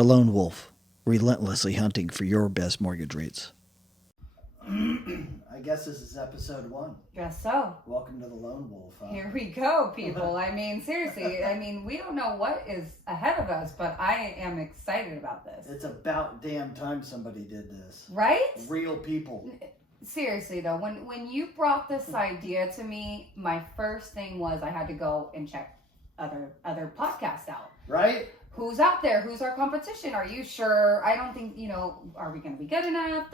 The Lone Wolf, relentlessly hunting for your best mortgage rates. I guess this is episode 1. Guess so. Welcome to the Lone Wolf. Here we go, people. I mean, seriously. I mean, we don't know what is ahead of us, but I am excited about this. It's about damn time somebody did this. Right? Real people. Seriously, though, when you brought this idea to me, my first thing was I had to go and check other podcasts out. Right? Who's out there? Who's our competition? Are you sure? I don't think, are we going to be good enough?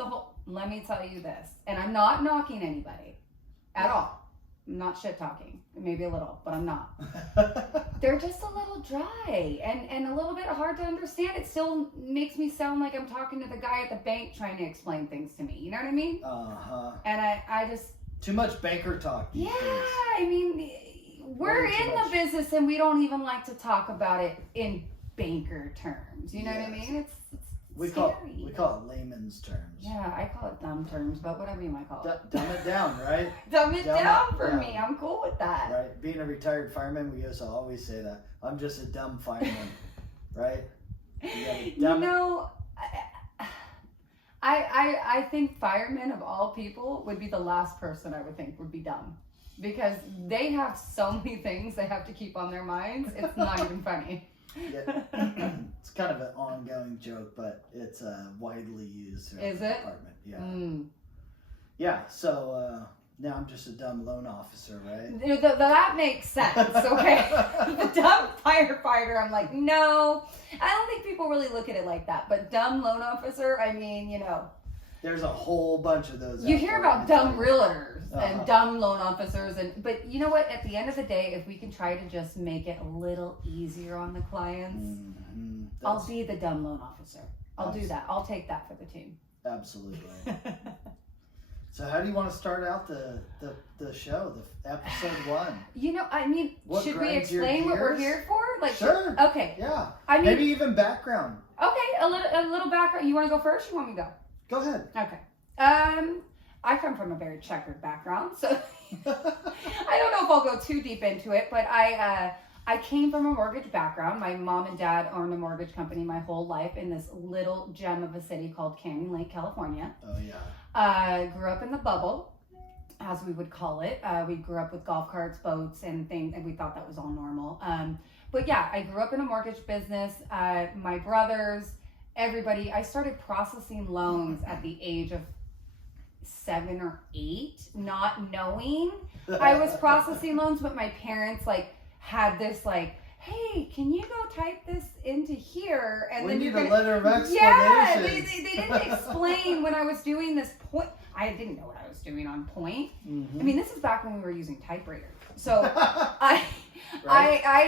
Let me tell you this, and I'm not knocking anybody at all. I'm not shit talking. Maybe a little, but I'm not. They're just a little dry and a little bit hard to understand. It still makes me sound like I'm talking to the guy at the bank trying to explain things to me. You know what I mean? Uh-huh. And I just... Too much banker talk these days. I mean, we're in the business and we don't even like to talk about it in banker terms. You know what I mean? It's we call it layman's terms. Yeah, I call it dumb terms, but whatever you might call it. Dumb it down, right? Dumb it down for me. I'm cool with that. Right. Being a retired fireman, we used to always say that. I'm just a dumb fireman, right? I think firemen of all people would be the last person I would think would be dumb. Because they have so many things they have to keep on their minds. It's not even funny. Yeah. It's kind of an ongoing joke, but it's widely used throughout the department. Yeah. Yeah, so now I'm just a dumb loan officer, right? That makes sense, okay? The dumb firefighter, I'm like, no. I don't think people really look at it like that. But dumb loan officer, I mean, There's a whole bunch of those. You hear about dumb realtors and dumb loan officers, but you know what? At the end of the day, if we can try to just make it a little easier on the clients, I'll be the dumb loan officer. I'll do that. I'll take that for the team. Absolutely. So how do you want to start out the show, the episode 1? Should we explain what we're here for? Sure. Okay. Yeah. Maybe even background. Okay, a little background. You want to go first? Or you want me to go? Go ahead. Okay. I come from a very checkered background, so I don't know if I'll go too deep into it, but I came from a mortgage background. My mom and dad owned a mortgage company my whole life in this little gem of a city called Canyon Lake, California. Oh, yeah. Grew up in the bubble, as we would call it. We grew up with golf carts, boats, and things, and we thought that was all normal. But yeah, I grew up in a mortgage business. My brothers, everybody, I started processing loans at the age of 7 or 8, not knowing I was processing loans, but my parents had this hey, can you go type this into here? And then you need a letter of explanation. They didn't explain when I was doing this point. I didn't know what I was doing on point. I mean, this is back when we were using typewriters. So I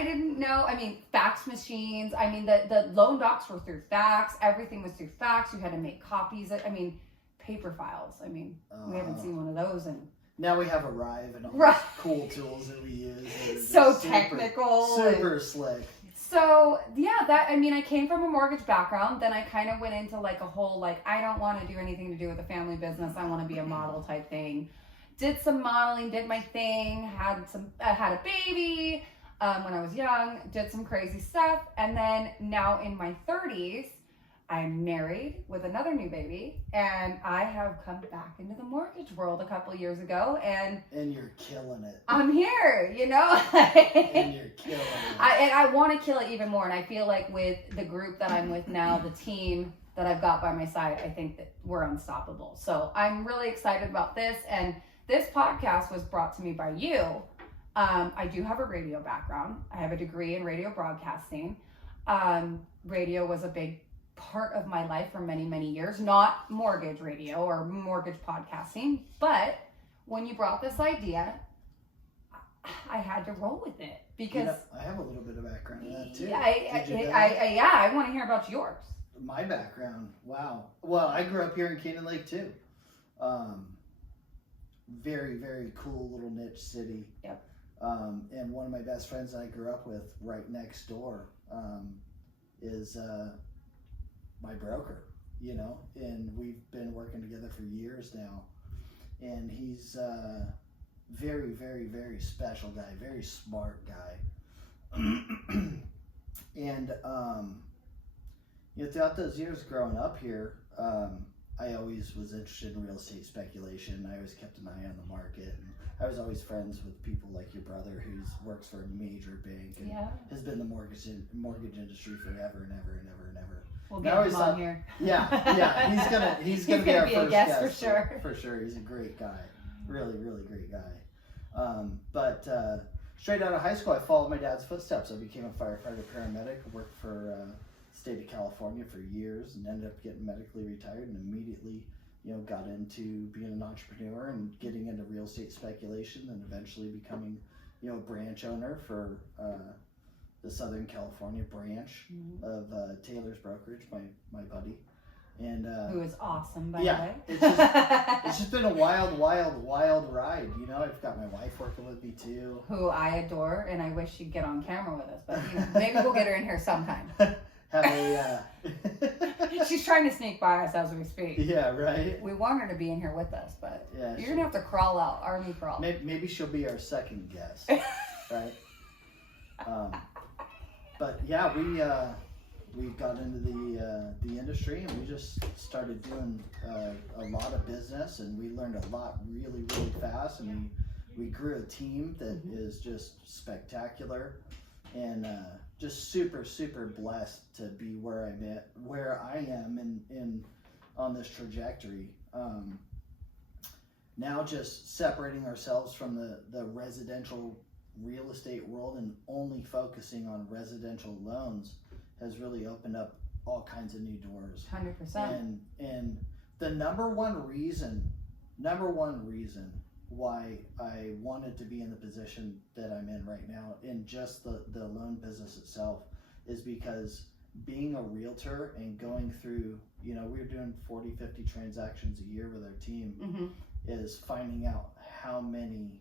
didn't know. I mean, fax machines. I mean, the loan docs were through fax. Everything was through fax. You had to make copies. Paper files. I mean, we haven't seen one of those in... Now we have Arrive and all these cool tools that we use. So technical. Super slick. So, yeah, I came from a mortgage background. Then I kind of went into a whole, I don't want to do anything to do with the family business. I want to be a model type thing. Did some modeling, did my thing, had a baby when I was young, did some crazy stuff. And then now in my 30s, I'm married with another new baby, and I have come back into the mortgage world a couple years ago, and you're killing it. I'm here, And you're killing it. I want to kill it even more, and I feel like with the group that I'm with now, the team that I've got by my side, I think that we're unstoppable. So I'm really excited about this, and this podcast was brought to me by you. I do have a radio background. I have a degree in radio broadcasting. Radio was a big part of my life for many, many years, not mortgage radio or mortgage podcasting, but when you brought this idea, I had to roll with it because I have a little bit of background in that too. I want to hear about yours. My background, wow. Well, I grew up here in Canyon Lake too. Very, very cool little niche city. Yep. And one of my best friends I grew up with right next door is my broker, and we've been working together for years now. And he's very, very, very special guy, very smart guy. And throughout those years growing up here, I always was interested in real estate speculation. I always kept an eye on the market, and I was always friends with people like your brother, who works for a major bank and has been in the mortgage industry forever and ever and ever and ever. We'll get him on here. Yeah, he's gonna be our be first a guest guest for sure. For sure, he's a great guy, really great guy. But straight out of high school, I followed my dad's footsteps. I became a firefighter paramedic. Worked for state of California for years, and ended up getting medically retired, and immediately got into being an entrepreneur and getting into real estate speculation, and eventually becoming a branch owner for the Southern California branch of Taylor's Brokerage, my buddy, and who is awesome, by the way. It's just been a wild ride. I've got my wife working with me too, who I adore, and I wish she'd get on camera with us, but maybe we'll get her in here sometime. She's trying to sneak by us as we speak. Yeah, right. We want her to be in here with us, but you're gonna have to crawl out, army crawl. Maybe she'll be our second guest, right? But yeah, we got into the industry, and we just started doing a lot of business, and we learned a lot really fast, and we grew a team that is just spectacular, and just super blessed to be where I am in on this trajectory. Now just separating ourselves from the residential real estate world and only focusing on residential loans has really opened up all kinds of new doors. 100%. And the number one reason why I wanted to be in the position that I'm in right now in just the loan business itself is because being a realtor and going through, we're doing 40, 50 transactions a year with our team, is finding out how many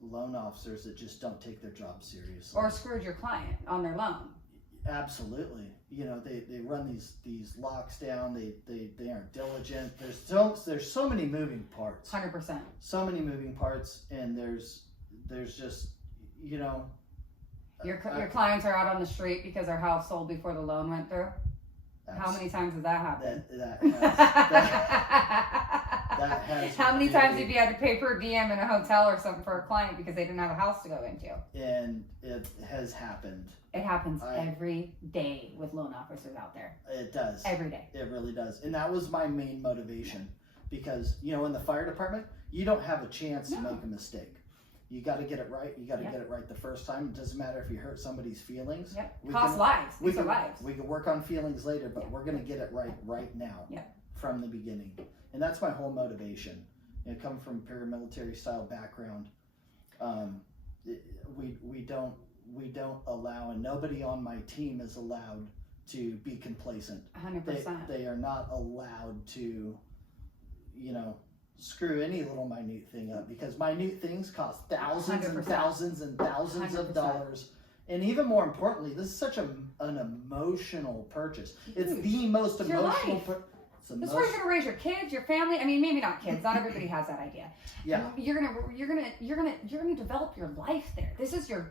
loan officers that just don't take their job seriously. Or screwed your client on their loan. Absolutely. They run these locks down, they aren't diligent. There's so many moving parts. 100%. So many moving parts, and there's just your clients are out on the street because their house sold before the loan went through. How many times has that happened? That has How many times have you had to pay per diem in a hotel or something for a client because they didn't have a house to go into? And it has happened. It happens every day with loan officers out there. It does. Every day. It really does. And that was my main motivation because, in the fire department, you don't have a chance to make a mistake. You got to get it right. You got to get it right the first time. It doesn't matter if you hurt somebody's feelings. Cost lives. These are lives. We can work on feelings later, but we're going to get it right now from the beginning. And that's my whole motivation. Coming from a paramilitary style background, we don't allow, and nobody on my team is allowed to be complacent. 100%. They are not allowed to, screw any little minute thing up, because minute things cost thousands 100%. And thousands and thousands 100%. Of dollars. And even more importantly, this is such an emotional purchase. It's the most emotional. This is where you're gonna raise your kids, your family. I mean, maybe not kids. Not everybody has that idea. Yeah. You're gonna develop your life there. This is your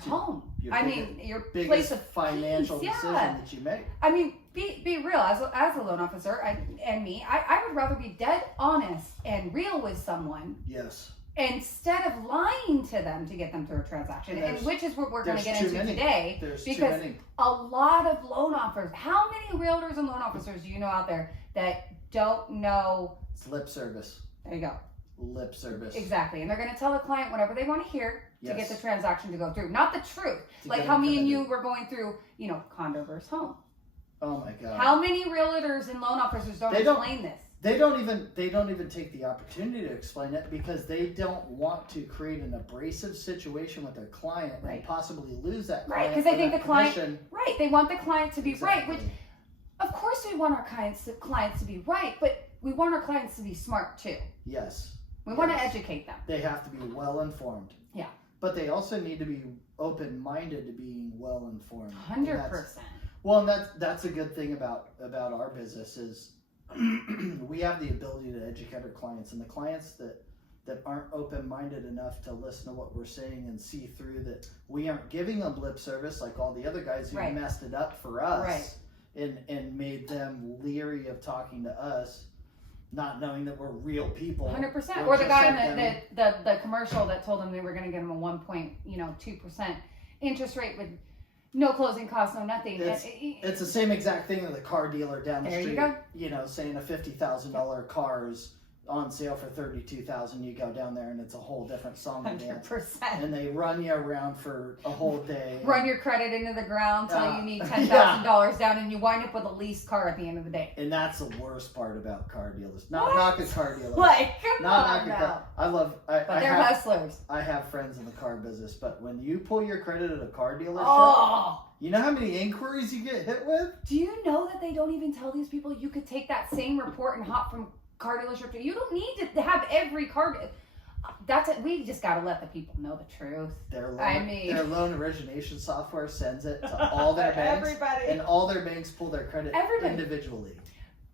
home. Your place of financial peace. decision that you make. I mean, be real. As a loan officer, I would rather be dead honest and real with someone. Yes. Instead of lying to them to get them through a transaction, and which is what we're going to get into today. Because a lot of loan officers, how many realtors and loan officers do you know out there that don't know? It's lip service. There you go. Lip service. Exactly. And they're going to tell the client whatever they want to hear to get the transaction to go through. Not the truth. Like how me and you were going through, condo versus home. Oh my God. How many realtors and loan officers don't explain this? They don't even take the opportunity to explain it because they don't want to create an abrasive situation with their client and possibly lose that client. Right, because they think the client. Right, they want the client to be right. Which, of course, we want our clients to be right, but we want our clients to be smart too. Yes. We want to educate them. They have to be well informed. Yeah. But they also need to be open-minded to being well informed. 100%. Well, and that's a good thing about our business is we have the ability to educate our clients, and the clients that that aren't open-minded enough to listen to what we're saying and see through that we aren't giving them lip service like all the other guys who Right. messed it up for us Right. and made them leery of talking to us, not knowing that we're real people. 100%. We're Or the just guy like in them. the commercial that told them they were going to give them a 1.2% interest rate with no closing costs, no nothing. It's the same exact thing that the car dealer down the There you street, go. Saying a $50,000 car is on sale for $32,000. You go down there and it's a whole different song and dance. 100%. And they run you around for a whole day. Run your credit into the ground, tell you need $10,000 yeah. down, and you wind up with a leased car at the end of the day. And that's the worst part about car dealers. Not What? knocking car dealers. Like, come Not on knocking now. I They're have, hustlers. I have friends in the car business, but when you pull your credit at a car dealership, Oh. you know how many inquiries you get hit with? Do you know that they don't even tell these people you could take that same report and hop from car dealership to, you don't need to have every car. That's it. We just got to let the people know the truth. Their loan origination software sends it to all their banks. Everybody. And all their banks pull their credit individually.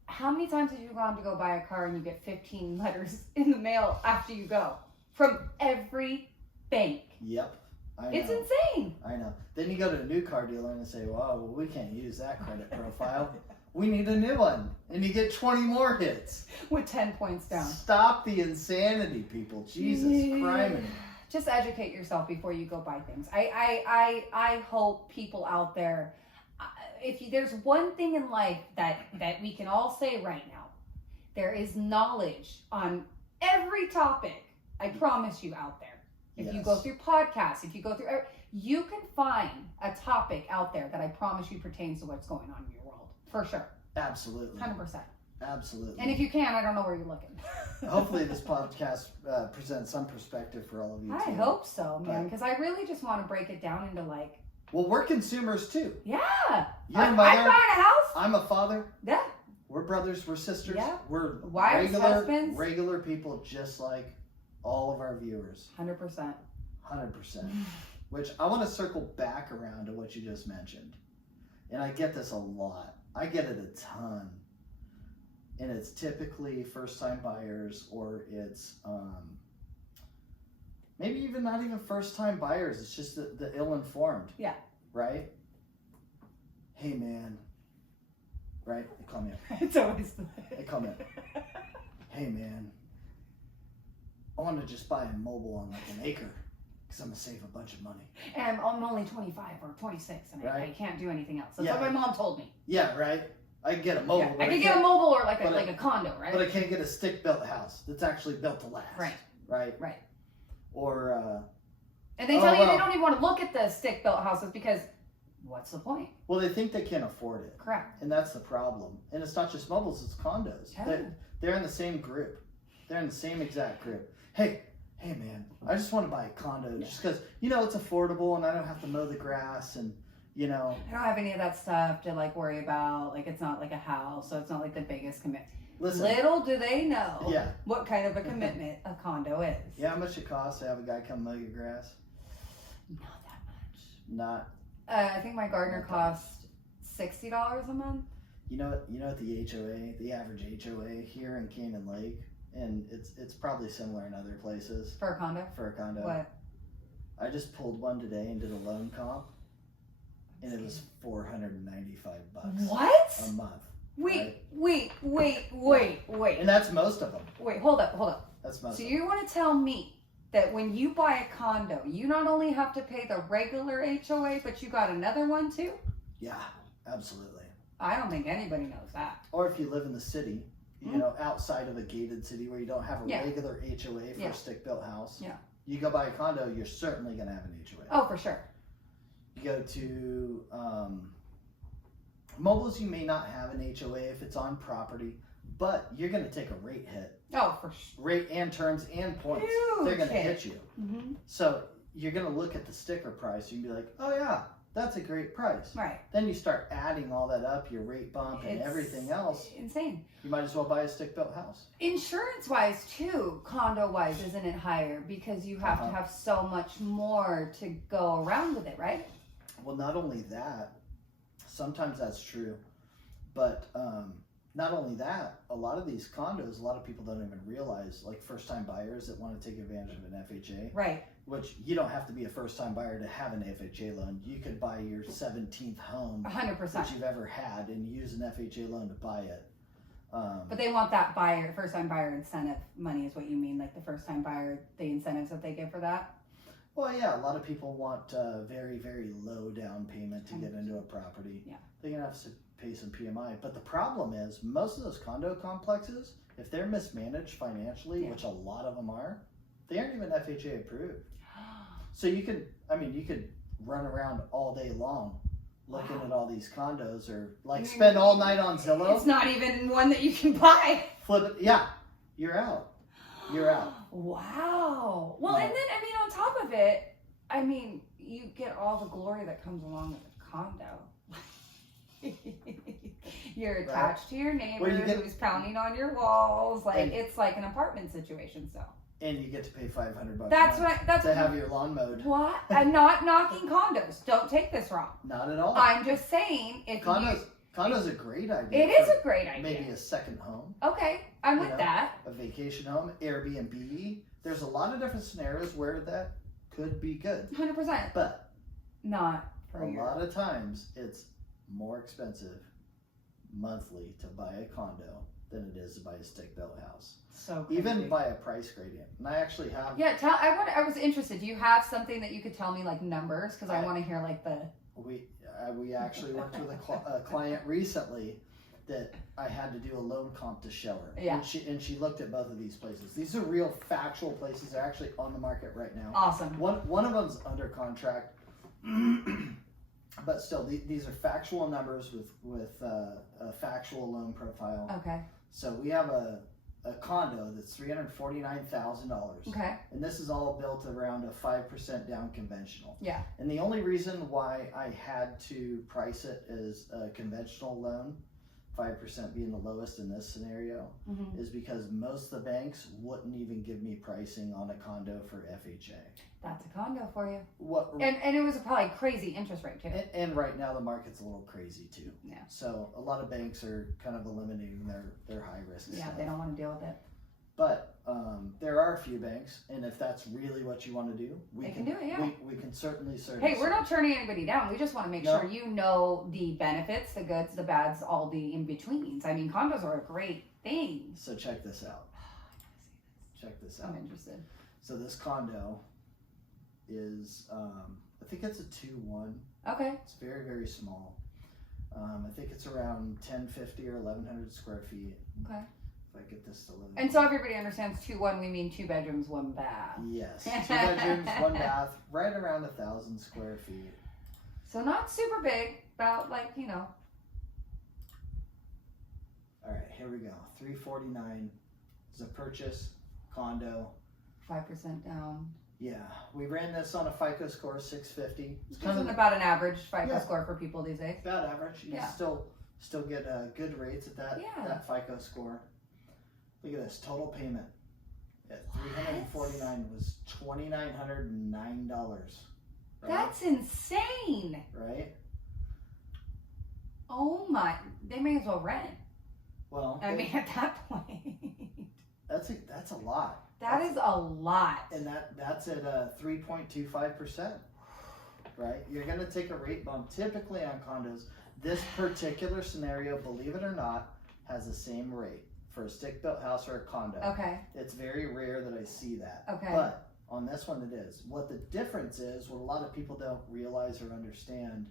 How many times have you gone to go buy a car and you get 15 letters in the mail after you go? From every bank. Yep. I know. It's insane. I know. Then you go to a new car dealer and they say, well, we can't use that credit profile. We need a new one. And you get 20 more hits. With 10 points down. Stop the insanity, people. Jesus Christ. Just educate yourself before you go buy things. I hope people out there, there's one thing in life that we can all say right now, there is knowledge on every topic. I promise you out there. If you go through podcasts, if you go through, you can find a topic out there that I promise you pertains to what's going on in your world. For sure. Absolutely. 100%. Absolutely. And if you can, I don't know where you're looking. Hopefully this podcast presents some perspective for all of you. I hope so, man, because I really just want to break it down into like. Well, we're consumers too. Yeah. I'm buying a house. I'm a father. Yeah. We're brothers. We're sisters. Yeah. We're wives, husbands. regular people, just like all of our viewers. 100%. 100%. Which I want to circle back around to what you just mentioned. And I get this a lot. I get it a ton. And it's typically first-time buyers, or it's maybe even not even first-time buyers. It's just the ill-informed. Yeah. Right? Hey, man. Right? They call me up. It's always They call me up. Hey, man. I want to just buy a mobile on like an acre because I'm going to save a bunch of money. And I'm only 25 or 26 and I can't do anything else. That's what my mom told me. Yeah, right? I can get a mobile. Yeah. I can get a mobile or like a condo, right? But I can't get a stick-built house that's actually built to last. Right. Right? Right. Or... and they tell you they don't even want to look at the stick-built houses because what's the point? Well, they think they can't afford it. Correct. And that's the problem. And it's not just mobiles, it's condos. Yeah. They're in the same group. They're in the same exact group. Hey man, I just want to buy a condo just because, it's affordable and I don't have to mow the grass and, I don't have any of that stuff to like worry about. Like it's not like a house, so it's not like the biggest commitment. Listen, little do they know what kind of a commitment a condo is. Yeah, how much it costs to have a guy come mow your grass? Not that much. Not. I think my gardener cost $60 a month. You know what the average HOA here in Canyon Lake, and it's probably similar in other places. For a condo? For a condo. What? I just pulled one today and did a loan comp, and it was $495 what? a month. Wait. And that's most of them. Wait, hold up. That's most. So you want to tell me that when you buy a condo, you not only have to pay the regular HOA, but you got another one too? Yeah, absolutely. I don't think anybody knows that. Or if you live in the city, outside of a gated city where you don't have a regular HOA for a stick-built house. Yeah. You go buy a condo, you're certainly going to have an HOA. Oh, for sure. You go to mobiles, you may not have an HOA if it's on property, but you're going to take a rate hit. Oh, for sure. Rate and terms and points. Huge They're going to hit. hit you. Mm-hmm. So you're going to look at the sticker price and be like, oh yeah, that's a great price. Right. Then you start adding all that up, your rate bump and everything else. Insane. You might as well buy a stick-built house. Insurance-wise too, condo-wise, isn't it higher because you have to have so much more to go around with it, right? Well, not only that, sometimes that's true, but not only that, a lot of these condos, a lot of people don't even realize, like first-time buyers that want to take advantage of an FHA, Right. which you don't have to be a first-time buyer to have an FHA loan. You could buy your 17th home 100%. that you've ever had and use an FHA loan to buy it. But they want that first time buyer incentive money is what you mean, like the first time buyer, the incentives that they get for that? Well, yeah, a lot of people want very, very low down payment to get into a property. Yeah. They're going to have to pay some PMI. But the problem is most of those condo complexes, if they're mismanaged financially, Yeah. which a lot of them are, they aren't even FHA approved. So you could run around all day long looking Wow. at all these condos, or like spend all night on Zillow. It's not even one that you can buy. Flip it. Yeah, you're out. You're out. Wow. Well, Yeah. and then, on top of it, you get all the glory that comes along with a condo. You're attached to your neighbor Well, you get- who's pounding on your walls. Like, And- it's like an apartment situation, so. And you get to pay $500 That's a month what, that's to have your lawn mowed. What? I'm not knocking condos. Don't take this wrong. Not at all. I'm just saying, if Condo's a great idea. it is for a great idea. maybe a second home, Okay, I'm You with know? that. a vacation home, Airbnb. There's a lot of different scenarios where that could be good. 100%. But Not for a your. lot of times it's more expensive monthly to buy a condo than it is to buy a stick-built house. So crazy. Even by a price gradient. And I actually have. Yeah, I was interested. Do you have something that you could tell me, like numbers? Because I want to hear like the. We actually worked with a client recently that I had to do a loan comp to show her. Yeah. And she looked at both of these places. These are real factual places. They're actually on the market right now. Awesome. One of them's under contract, but still, these are factual numbers with a factual loan profile. Okay. So we have a condo that's $349,000. Okay. And this is all built around a 5% down conventional. Yeah. And the only reason why I had to price it as a conventional loan, 5% being the lowest in this scenario, Mm-hmm. is because most of the banks wouldn't even give me pricing on a condo for FHA. That's a condo for you. What? And it was probably crazy interest rate too. And right now the market's a little crazy too. Yeah. So a lot of banks are kind of eliminating their high risk Yeah, stuff. they don't want to deal with it. But there are a few banks, and if that's really what you want to do, we They can do it, yeah. we can certainly serve. Hey, we're not turning anybody down. We just want to make No. sure you know the benefits, the goods, the bads, all the in-betweens. Condos are a great thing. So check this out. Check this out. I'm interested. So this condo is, I think it's a 2-1. Okay. It's very, very small. I think it's around 1,050 or 1,100 square feet. Okay. If I get this to live. And so everybody understands 2-1, we mean 2 bedrooms, 1 bath. Yes, 2 bedrooms, 1 bath, right around 1,000 square feet. So not super big, about All right, here we go. 349 is a purchase condo. 5% down. Yeah, we ran this on a FICO score of 650. It's Isn't kind of about an average FICO Yeah. score for people these days. about average. You Yeah. still get good rates at that Yeah. that FICO score. Look at this total payment at 349 was $2,909. Right? That's insane. Right. Oh my, they may as well rent. Well, At that point. that's a lot. That is a lot. And that's at 3.25%. Right? You're going to take a rate bump typically on condos. This particular scenario, believe it or not, has the same rate for a stick-built house or a condo. Okay. It's very rare that I see that. Okay. But on this one it is. What the difference is, what a lot of people don't realize or understand,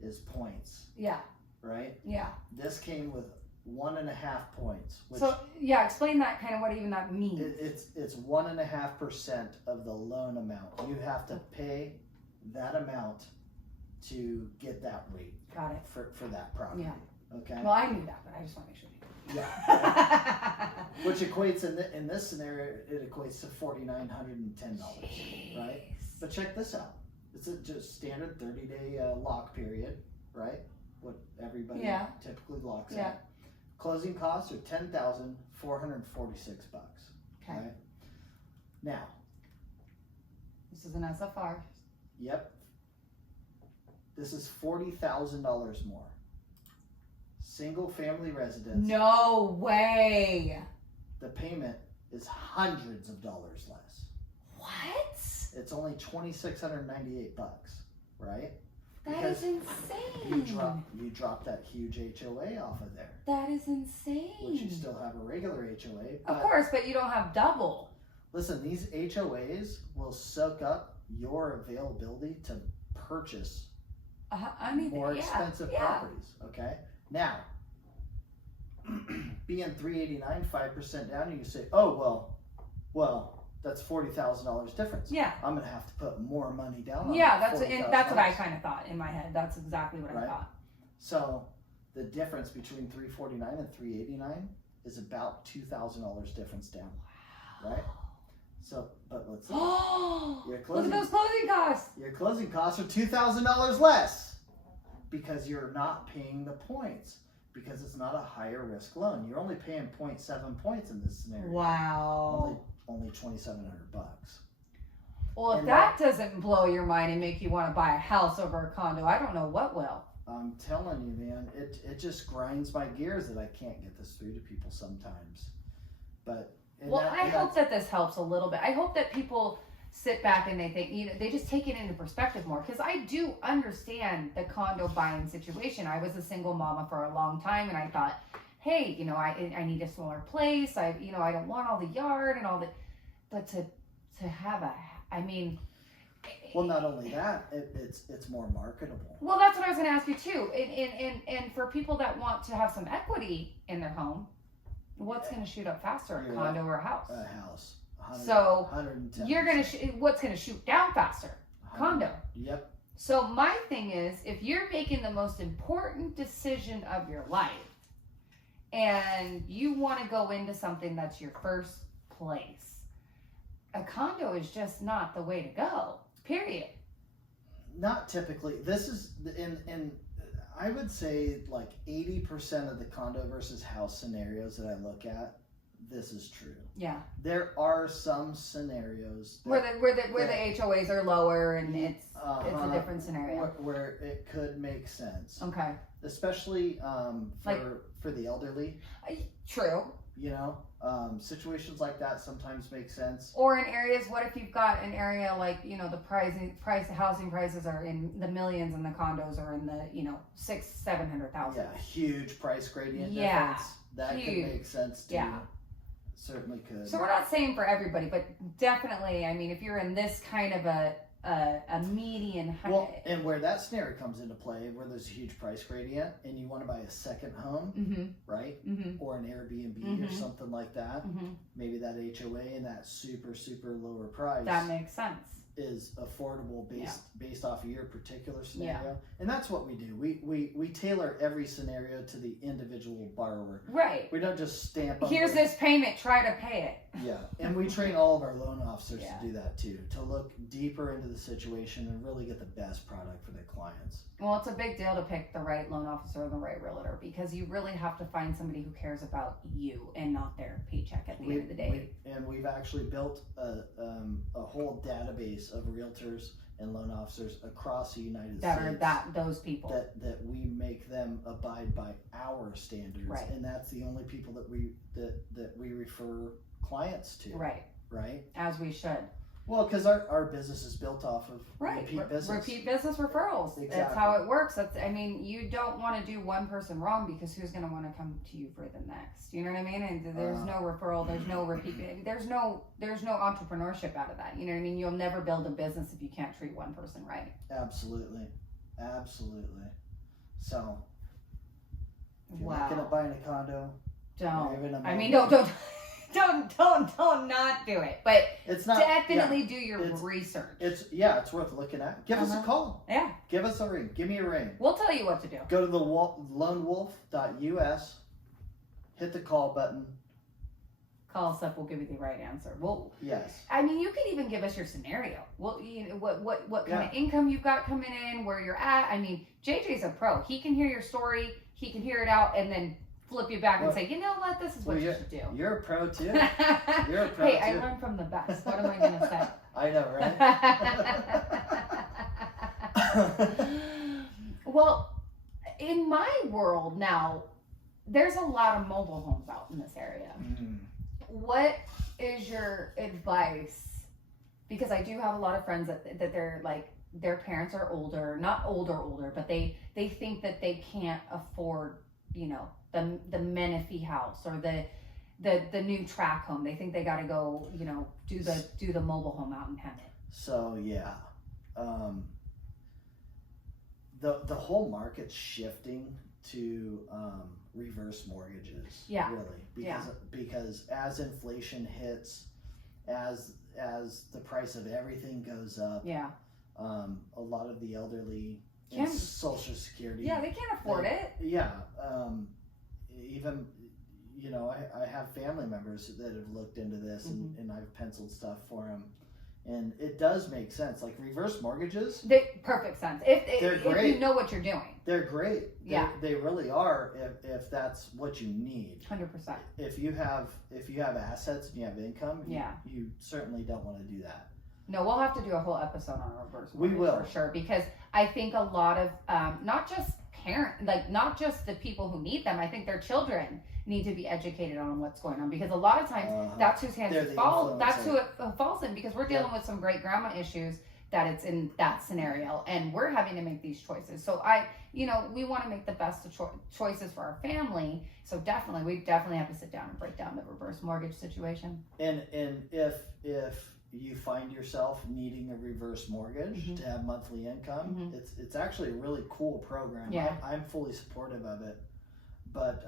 is points. Yeah. Right? Yeah. This came with 1.5 points. Which So yeah, explain that kind of what even that means. it's 1.5% of the loan amount. You have to pay that amount to get that rate. Got it. For that property. Yeah. Okay. Well, I knew that, but I just want to make sure. Yeah. Which equates in this scenario, it equates to $4,910, right? But check this out. It's a just standard 30-day lock period, right? What everybody Yeah. typically locks Yeah. at. Closing costs are $10,446. Okay. Right? Now, This is an SFR. yep. This is $40,000 more. single family residence, No way. the payment is hundreds of dollars less. What? It's only $2,698, right? That is insane. You drop that huge HOA off of there, That is insane. which you still have a regular HOA. Of course, but you don't have double. Listen, these HOAs will soak up your availability to purchase more expensive properties. Okay, now being 389, 5% down, you can say, oh well, that's $40,000 difference. Yeah. I'm gonna have to put more money down. On Yeah, that that's what I kind of thought in my head. That's exactly what Right. I thought. So the difference between 349 and 389 is about $2,000 difference down. Right. So, but let's see. Look at those closing costs. Your closing costs are $2,000 less because you're not paying the points, because it's not a higher risk loan. You're only paying 0.7 points in this scenario. Wow. Only $2,700. Well, if And that doesn't blow your mind and make you want to buy a house over a condo, I don't know what will. I'm telling you, man, it just grinds my gears that I can't get this through to people sometimes. But I hope that this helps a little bit. I hope that people sit back and they think, they just take it into perspective more, because I do understand the condo buying situation. I was a single mama for a long time, and I thought, hey, I need a smaller place. I don't want all the yard and all the, but to have well, not only that, it's more marketable. Well, that's what I was going to ask you too. And for people that want to have some equity in their home, what's going to shoot up faster, a condo or a house? A house. So 110%. you're going to what's going to shoot down faster? Condo. Yep. So my thing is, if you're making the most important decision of your life and you want to go into something that's your first place, a condo is just not the way to go. Period. Not typically. This is in I would say like 80% of the condo versus house scenarios that I look at, this is true. Yeah. There are some scenarios where the HOAs are lower and it's a different scenario. Where it could make sense. Okay. Especially for the elderly. True. Situations like that sometimes make sense. Or in areas, what if you've got an area like, the housing prices are in the millions and the condos are in the, $600,000-$700,000. Yeah, huge price gradient Yeah, difference. That huge. could make sense too. Yeah. Certainly could. So we're not saying for everybody, but definitely, if you're in this kind of a median. Well, and where that scenario comes into play, where there's a huge price gradient and you want to buy a second home, mm-hmm. right? Mm-hmm. Or an Airbnb mm-hmm. or something like that. Mm-hmm. Maybe that HOA and that super, super lower price That makes sense. is affordable based off of your particular scenario. Yeah. And that's what we do. We tailor every scenario to the individual borrower. Right. We don't just stamp on Here's this payment, try to pay it. Yeah, and we train all of our loan officers to do that too, to look deeper into the situation and really get the best product for their clients. Well, it's a big deal to pick the right loan officer and the right realtor, because you really have to find somebody who cares about you and not their paycheck at the end of the day. We've actually built a whole database of realtors and loan officers across the United States those people that we make them abide by our standards, right. And that's the only people that we refer clients to, right, as we should. Well, because our business is built off of repeat business referrals. Exactly. That's how it works. You don't want to do one person wrong, because who's going to want to come to you for the next? You know what I mean? And there's no referral, there's no repeat, there's no entrepreneurship out of that. You know what I mean? You'll never build a business if you can't treat one person right. Absolutely. So, if you're wow. looking at buying a condo, don't not do it. But it's not, definitely do your research. It's worth looking at. Give us a call. Yeah. Give us a ring. Give me a ring. We'll tell you what to do. Go to the lonewolf.us, hit the call button. Call us up. We'll give you the right answer. Yes. You can even give us your scenario. What kind of income you've got coming in, where you're at. JJ's a pro. He can hear your story. He can hear it out, and then flip you back and say, you know what, this is what you should do. You're a pro too. You're a pro hey, too. I learned from the best. What am I going to say? I know, right? Well, in my world now, there's a lot of mobile homes out in this area. What is your advice? Because I do have a lot of friends that they're like, their parents are older, not older, but they think that they can't afford, you know, the Menifee house or the new track home. They think they got to go, you know, do the mobile home out in Hemet. So yeah, the whole market's shifting to reverse mortgages. Yeah. Really, because as inflation hits, as the price of everything goes up, a lot of the elderly and Social Security, they can't afford it. Even, you know, I have family members that have looked into this, and I've penciled stuff for them, and it does make sense. Like reverse mortgages, Perfect sense. If you know what you're doing, they're great. They really are. If that's what you need, 100%. If you have assets and you have income, you certainly don't want to do that. No, we'll have to do a whole episode on reverse mortgage. We will, for sure, because I think a lot of not just not just the people who need them. I think their children need to be educated on what's going on, because a lot of times that's whose hands it falls. That's who it falls in, because we're dealing with some great grandma issues that it's in that scenario, and we're having to make these choices. So we want to make the best of choices for our family. So we definitely have to sit down and break down the reverse mortgage situation. And if you find yourself needing a reverse mortgage to have monthly income, it's actually a really cool program. I'm fully supportive of it. But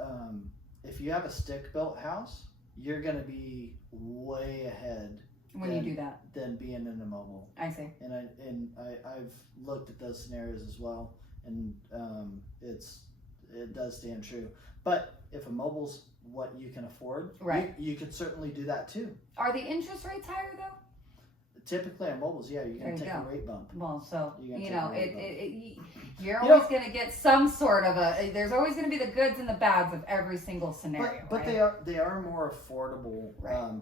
if you have a stick-built house, you're going to be way ahead when you do that than being in a mobile. I see. And I've looked at those scenarios as well, and it does stand true. But if a mobile's what you can afford, you could certainly do that too. Are the interest rates higher though? Typically on mobiles, you're going to take a rate bump. Well, so, you're always going to get some sort of there's always going to be the goods and the bads of every single scenario. But they are more affordable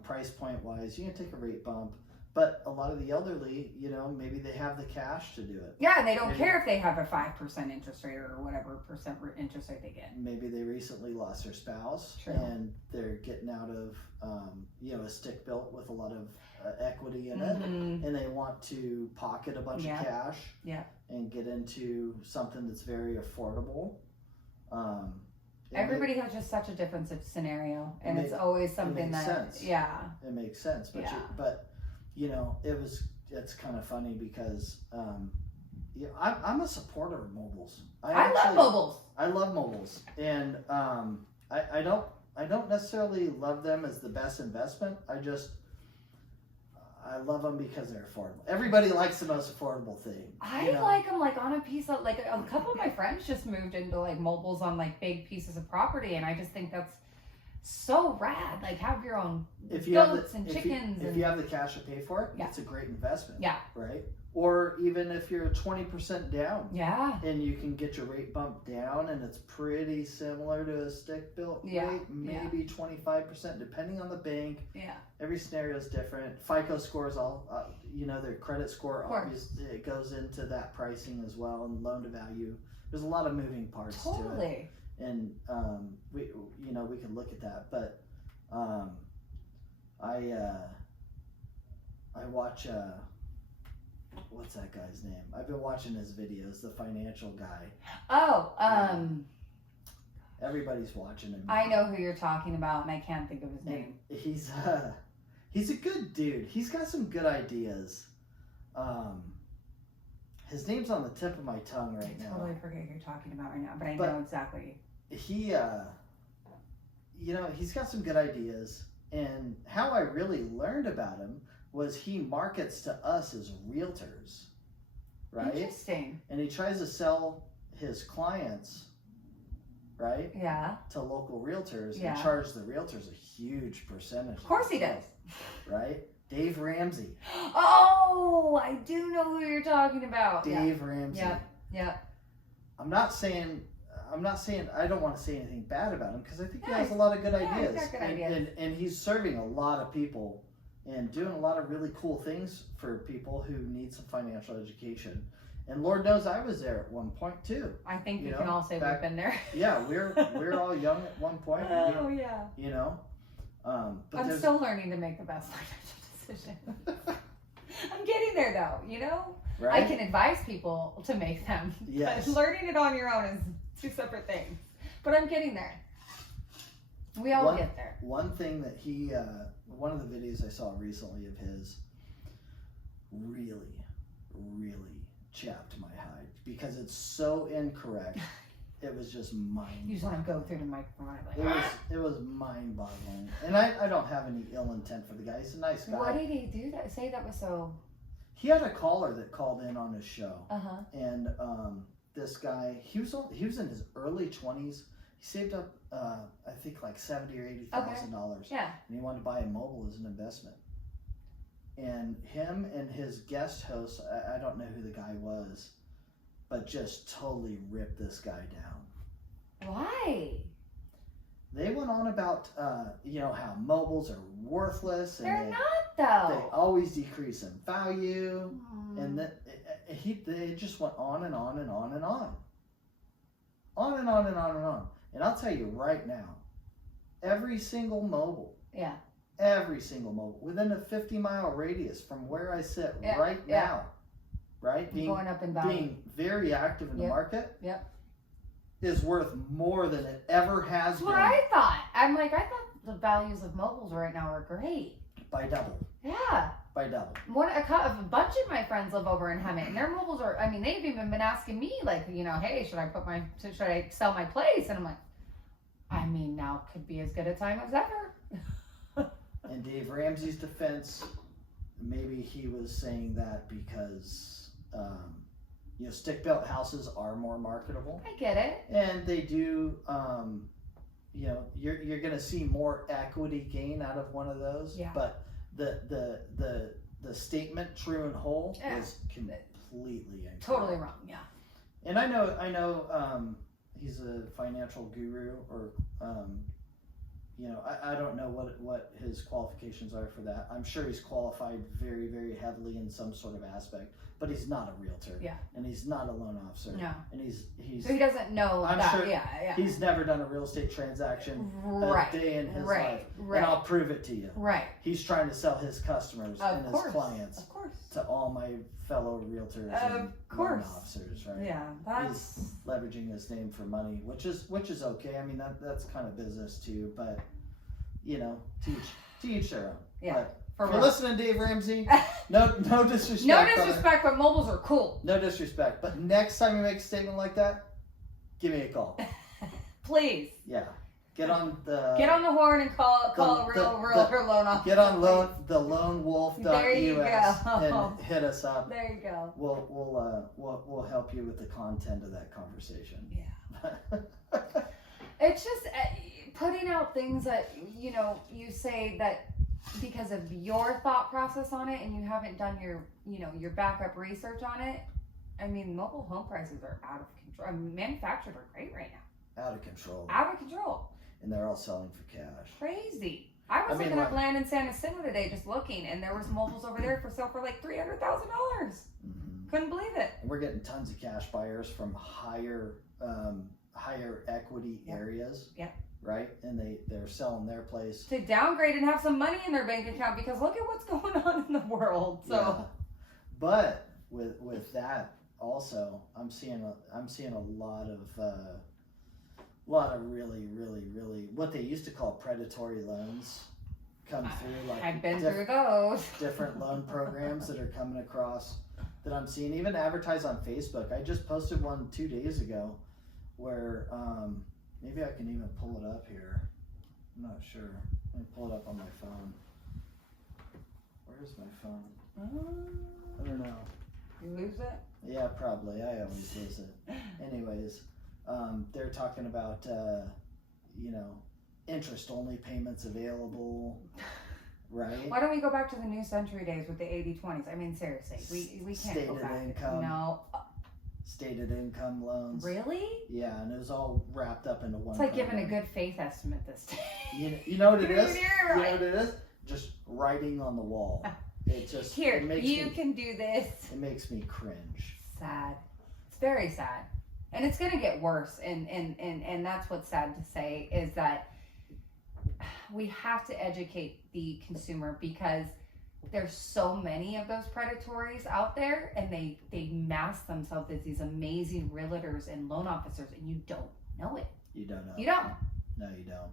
price point wise. You can take a rate bump. But a lot of the elderly, maybe they have the cash to do it. Yeah, and they don't care if they have a 5% interest rate or whatever percent interest rate they get. Maybe they recently lost their spouse, and they're getting out of, a stick built with a lot of equity in it, and they want to pocket a bunch of cash and get into something that's very affordable. Everybody has just such a different scenario, and it's always something that, it makes sense. But it's kind of funny because I'm a supporter of mobiles. I love mobiles. I love mobiles, and I don't necessarily love them as the best investment. I love them because they're affordable. Everybody likes the most affordable thing. I like them on a piece of a couple of my friends just moved into mobiles on big pieces of property, and I just think that's so rad. Have your own goats and chickens. If you have the cash to pay for it, it's a great investment. Yeah. Right? Or even if you're 20% down. Yeah. And you can get your rate bumped down, and it's pretty similar to a stick built rate, maybe 25%, depending on the bank. Yeah. Every scenario is different. FICO scores their credit score, obviously, it goes into that pricing as well, and loan to value. There's a lot of moving parts to it. And we can look at that, but I watch what's that guy's name? I've been watching his videos, the financial guy. Everybody's watching him. I know who you're talking about, and I can't think of his name. He's a good dude. He's got some good ideas. His name's on the tip of my tongue right now. I totally forget who you're talking about right now, but I know exactly. He, he's got some good ideas, and how I really learned about him was he markets to us as realtors, right? Interesting. And he tries to sell his clients, right? Yeah. To local realtors and charge the realtors a huge percentage. Of course he does. Right? Dave Ramsey. Oh, I do know who you're talking about. Dave Ramsey. Yeah. I'm not saying I don't want to say anything bad about him, because I think he has a lot of good ideas. He's got good ideas. And he's serving a lot of people and doing a lot of really cool things for people who need some financial education. And Lord knows I was there at one point too. I think You we know, can all say back- we've been there. Yeah, we're all young at one point. Oh yeah. You know, but I'm there's still learning to make the best financial decision. I'm getting there though, you know? right. I can advise people to make them. Yes. But learning it on your own is two separate things. But I'm getting there. We all get there. One thing that he, one of the videos I saw recently of his really, really chapped my hide because it's so incorrect. It was just mind. You just want to go through the microphone. I'm like, It was mind boggling. And I don't have any ill intent for the guy. He's a nice guy. what did he do that was so? He had a caller that called in on his show. Uh-huh. And this guy, he was in his early 20s. He saved up, I think like $70,000 or $80,000. Yeah. And he wanted to buy a mobile as an investment. And him and his guest host, I don't know who the guy was, but just totally ripped this guy down. Why? They went on about, how mobiles are worthless and They're not they though. always decrease in value. Mm. And then they just went on and on and on and on. On and on and on and on. And I'll tell you right now, every single mobile, within a 50-mile radius from where I sit now, right? Going up in value. Being very active in the market is worth more than it ever has That's been. what I thought. I thought the values of mobiles right now are great. By double. Yeah. By double. A bunch of my friends live over in Hemet, and their mobiles are. I mean, they've even been asking me, like, hey, should I sell my place? And I'm like, I mean, now could be as good a time as ever. In Dave Ramsey's defense, maybe he was saying that because stick-built houses are more marketable. I get it. And they do, you're going to see more equity gain out of one of those. Yeah. But the statement, true and whole, is completely incorrect. Totally wrong. Yeah. And I know, he's a financial guru, or I don't know what his qualifications are for that. I'm sure he's qualified very, very heavily in some sort of aspect, but he's not a realtor. Yeah. And he's not a loan officer. No. And he's So he doesn't know I'm that. sure Yeah. he's never done a real estate transaction Right. a day in his Right. life. Right. And I'll prove it to you. Right. He's trying to sell his customers and his clients Of course. to all my fellow realtors and loan course. officers, right? Yeah. That's. He's leveraging his name for money, which is okay. I mean, that's kind of business too, but to each their own. Yeah. But For if you're real. listening to Dave Ramsey, no disrespect. No brother. disrespect, but mobiles are cool. No disrespect. But next time you make a statement like that, give me a call. Please. Yeah. Get on the horn and call a real loan officer. Get on the lonewolf.us There you go. and hit us up. There you go. We'll help you with the content of that conversation. Yeah. It's just putting out things that you say that because of your thought process on it, and you haven't done your backup research on it. I mean, mobile home prices are out of control. I mean, manufactured are great right now. Out of control. Out of control. And they're all selling for cash. Crazy. I was looking up land in San Jacinto today, just looking, and there was mobiles over there for sale for like $300,000. Mm-hmm. Couldn't believe it. And we're getting tons of cash buyers from higher equity areas. Yeah. Right? And they're selling their place. To downgrade and have some money in their bank account because look at what's going on in the world. So. Yeah. But with that also, I'm seeing a lot of really, really, really what they used to call predatory loans come through. Like I've been through those. Different loan programs that are coming across that I'm seeing, even advertised on Facebook. I just posted one 2 days ago where maybe I can even pull it up here. I'm not sure. Let me pull it up on my phone. Where's my phone? I don't know. You lose it? Yeah, probably. I always lose it. Anyways, they're talking about, interest-only payments available, right? Why don't we go back to the New Century days with the 80/20s? I mean, seriously, we can't go Stated back. income. No. Stated income loans. Really? Yeah, and it was all wrapped up into one. It's like program. giving a good faith estimate this day. You know what it is? You're right. You know what it is? Just writing on the wall. It just Here, it makes you me, can do this. It makes me cringe. sad. It's very sad. And it's going to get worse. And that's what's sad to say is that we have to educate the consumer because there's so many of those predatories out there, and they mask themselves as these amazing realtors and loan officers, and you don't know it. You don't know. You don't. No, you don't.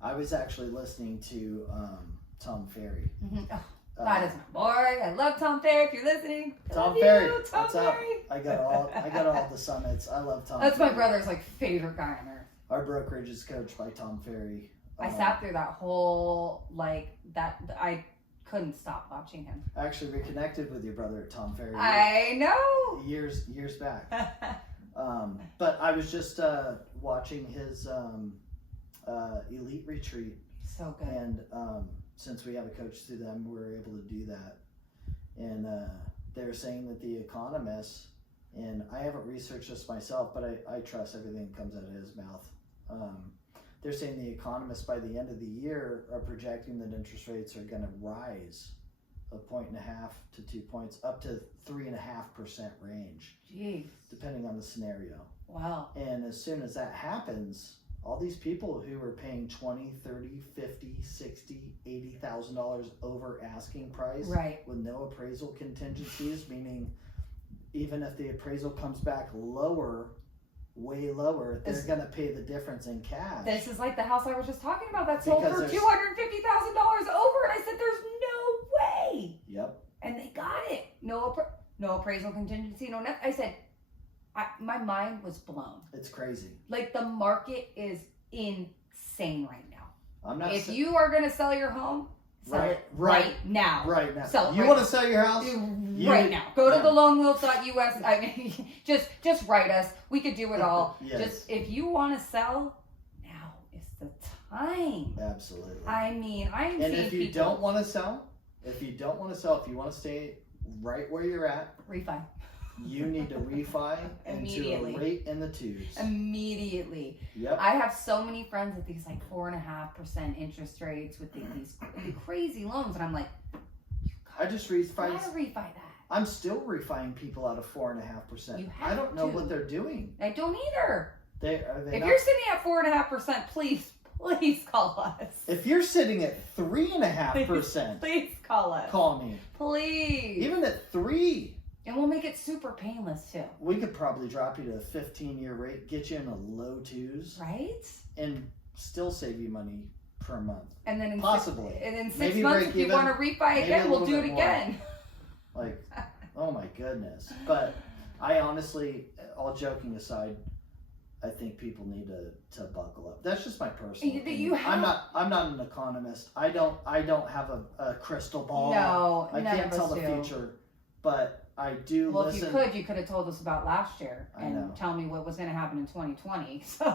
I was actually listening to Tom Ferry. Mm-hmm. Oh, that is my boy. I love Tom Ferry. If you're listening, Tom Ferry. Tom What's Ferry. up? I got all the summits. I love Tom. That's Ferry. my brother's like favorite guy on earth. Our brokerage is coached by Tom Ferry. I sat through that whole I couldn't stop watching him. I actually reconnected with your brother, Tom Ferry. I know. Years back. But I was just watching his elite retreat. So good. And since we have a coach through them, we're able to do that. And they're saying that the economists, and I haven't researched this myself, but I trust everything that comes out of his mouth. They're saying the economists by the end of the year are projecting that interest rates are going to rise 1.5 to 2 points, up to 3.5% range. Jeez. Depending on the scenario. Wow. And as soon as that happens, all these people who are paying $20, $30, $50, $60, $80,000 over asking price, right, with no appraisal contingencies, meaning even if the appraisal comes back lower, way lower, they're going to pay the difference in cash. This is like the house I was just talking about that sold Because for $250,000 over, and I said there's no way. Yep. And they got it. No appraisal contingency, no nothing. I said, my mind was blown. It's crazy. Like, the market is insane right now. I'm not. If you are going to sell your home, sell it right now. Right now. Sell it you right want to sell your house? Right now. Go to theloanwheel.us. I mean, just write us. We could do it all. Yes. Just, if you want to sell, now is the time. Absolutely. I mean, I'm and seeing if you don't want to sell, if you want to stay right where you're at, refi. You need to refi into a rate in the twos. Immediately. Yep. I have so many friends with these like 4.5% interest rates with these crazy loans, and I'm like, I just refi. Gotta refi that. I'm still refining people out of 4.5%. I don't know what they're doing. I don't either. If you're sitting at 4.5%, please call us. If you're sitting at 3.5%, please call us. Call me. Please. Even at 3. And we'll make it super painless too. We could probably drop you to a 15-year rate, get you in the low 2s. Right? And still save you money per month. And then possibly. In 6 months, if you want to refi again, we'll do it again. Like, oh my goodness. But I honestly, all joking aside, I think people need to buckle up. That's just my personal opinion. I'm not an economist. I don't have a crystal ball. No, I can't tell the future. But I do listen. Well, if you could have told us about last year and tell me what was going to happen in 2020. So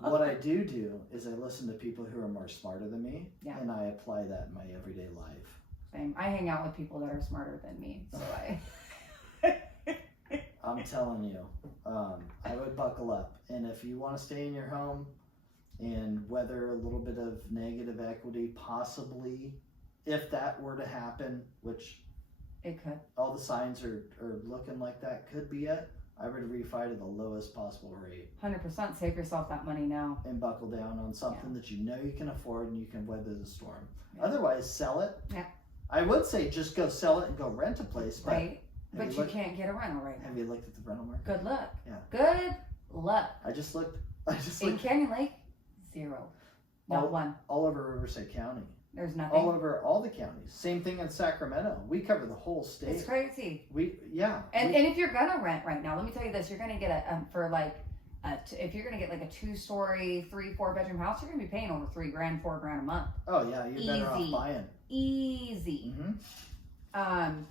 what I do is I listen to people who are more smarter than me, and I apply that in my everyday life. Same. I hang out with people that are smarter than me, so I'm telling you, I would buckle up. And if you want to stay in your home and weather a little bit of negative equity, possibly, if that were to happen, which it could. All the signs are looking like that could be it. I would refi to the lowest possible rate. 100%. Save yourself that money now. And buckle down on something that you know you can afford and you can weather the storm. Yeah. Otherwise, sell it. Yeah. I would say just go sell it and go rent a place. Right. But you can't get a rental right now. Have you looked at the rental market? Good luck. Yeah. Good luck. I just looked. In Canyon Lake, 0. Not one. All over Riverside County. There's nothing. All over all the counties. Same thing in Sacramento. We cover the whole state. It's crazy. And if you're gonna rent right now, let me tell you this: you're gonna get if you're gonna get like a 2-story, 3-4 bedroom house, you're gonna be paying over $3,000, $4,000 a month. Oh yeah, you're better off buying. Easy. Mm-hmm.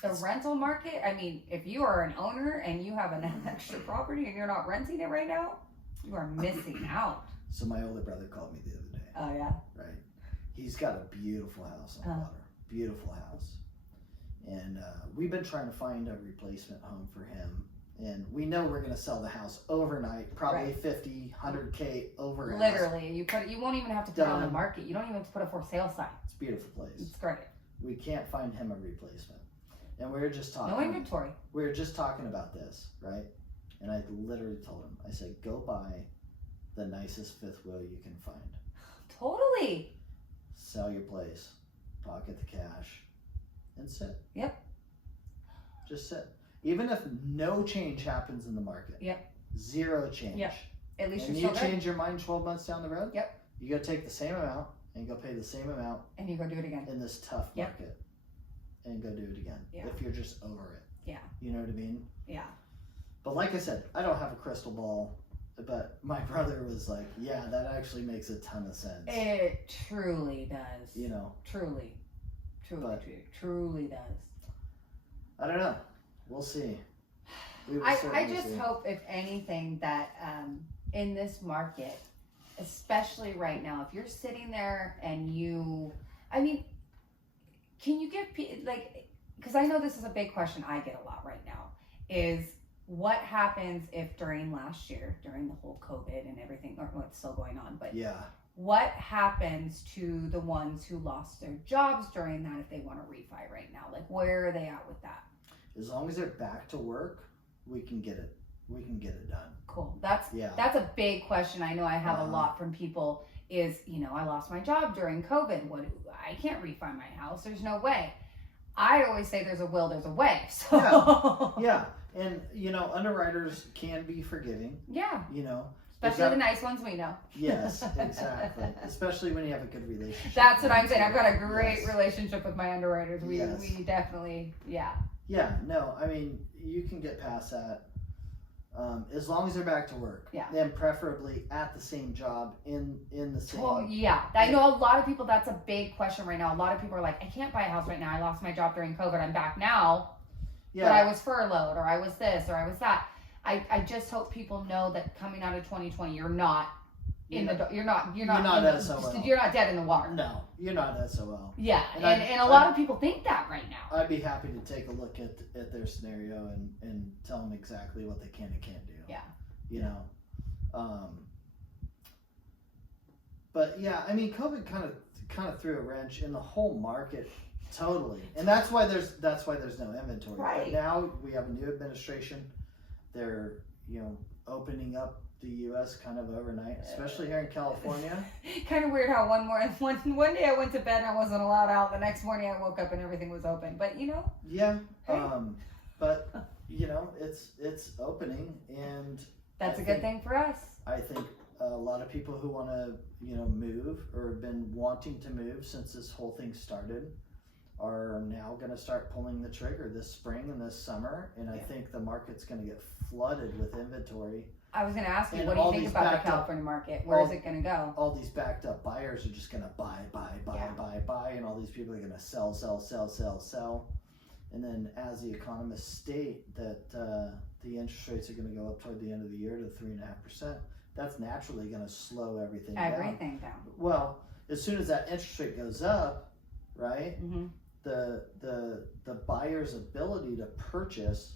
The rental market. I mean, if you are an owner and you have an extra property and you're not renting it right now, you are missing out. So my older brother called me the other day. Oh yeah. Right. He's got a beautiful house on the water. Beautiful house. And we've been trying to find a replacement home for him. And we know we're going to sell the house overnight, probably 50, 100K over. Literally. You won't even have to put it on the market. You don't even have to put a for sale sign. It's a beautiful place. It's great. We can't find him a replacement. And we were just talking. No inventory. We were just talking about this, right? And I literally told him, I said, go buy the nicest fifth wheel you can find. Totally. Sell your place, pocket the cash, and sit. Yep. Just sit. Even if no change happens in the market. Yep. Zero change. Yep. At least and you're you still change your mind 12 months down the road. Yep. You go take the same amount and go pay the same amount. And you go do it again. In this tough Yep. market. And go do it again. Yeah. If you're just over it. Yeah. You know what I mean? Yeah. But like I said, I don't have a crystal ball. But my brother was like, yeah, that actually makes a ton of sense. It truly does. You know. Truly does. I don't know. We'll see. I just hope, if anything, that in this market, especially right now, if you're sitting there and can you give, like, because I know this is a big question I get a lot right now, is what happens if during last year, during the whole COVID and everything, or what's still going on, but yeah, what happens to the ones who lost their jobs during that if they want to refi right now? Like, where are they at with that? As long as they're back to work, we can get it. We can get it done. Cool. That's a big question. I know I have a lot from people is, I lost my job during COVID. I can't refi my house. There's no way. I always say there's a will, there's a way. So yeah. And underwriters can be forgiving. Yeah. Especially the nice ones we know. Yes, exactly. Especially when you have a good relationship. That's what I'm saying. I've got a great relationship with my underwriters. We definitely, Yeah, no, I mean, you can get past that as long as they're back to work. Yeah. And preferably at the same job in the same. Well, yeah. I know a lot of people, that's a big question right now. A lot of people are like, I can't buy a house right now. I lost my job during COVID. I'm back now. Yeah. But I was furloughed, or I was this, or I was that. I just hope people know that coming out of 2020, you're not in the you're not SOL. You're not dead in the water. No, you're not SOL. Yeah, and a lot of people think that right now. I'd be happy to take a look at their scenario and tell them exactly what they can and can't do. Yeah. But yeah, I mean, COVID kind of threw a wrench in the whole market. Totally, and that's why there's no inventory. Right. But now we have a new administration. They're opening up the U.S. kind of overnight, especially here in California. Kind of weird how one day I went to bed and I wasn't allowed out. The next morning I woke up and everything was open. But Yeah. Hey. But it's opening, and that's a good thing for us. I think a lot of people who want to move or have been wanting to move since this whole thing started are now going to start pulling the trigger this spring and this summer, and I think the market's going to get flooded with inventory. I was going to ask you, what do you think about the California market? Where is it going to go? All these backed up buyers are just going to buy, and all these people are going to sell. And then, as the economists state that the interest rates are going to go up toward the end of the year to 3.5%, that's naturally going to slow everything down. Well, as soon as that interest rate goes up, right? Mm-hmm. The buyer's ability to purchase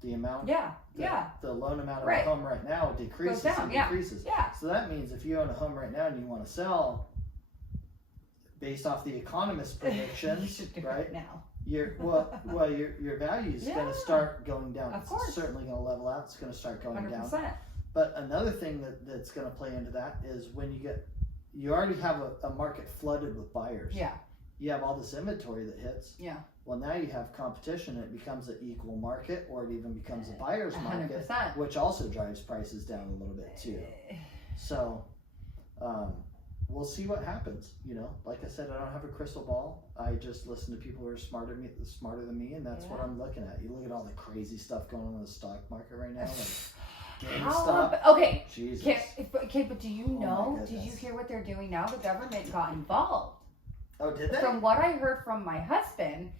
the amount, the loan amount of a home right now decreases and decreases. Yeah. So that means if you own a home right now and you want to sell, based off the economist predictions, right now, your value is going to start going down. Of course. It's certainly going to level out. It's going to start going 100%. down. But another thing that's going to play into that is when you already have a market flooded with buyers. Yeah. You have all this inventory that hits. Yeah. Well, now you have competition. It becomes an equal market, or it even becomes a buyer's market, 100%. which also drives prices down a little bit too. So, we'll see what happens. Like I said, I don't have a crystal ball. I just listen to people who are smarter than me, and that's what I'm looking at. You look at all the crazy stuff going on in the stock market right now. Like GameStop. Okay. Jesus. Okay, but do you know? Did you hear what they're doing now? The government got involved. Oh, did they? From what I heard from my husband,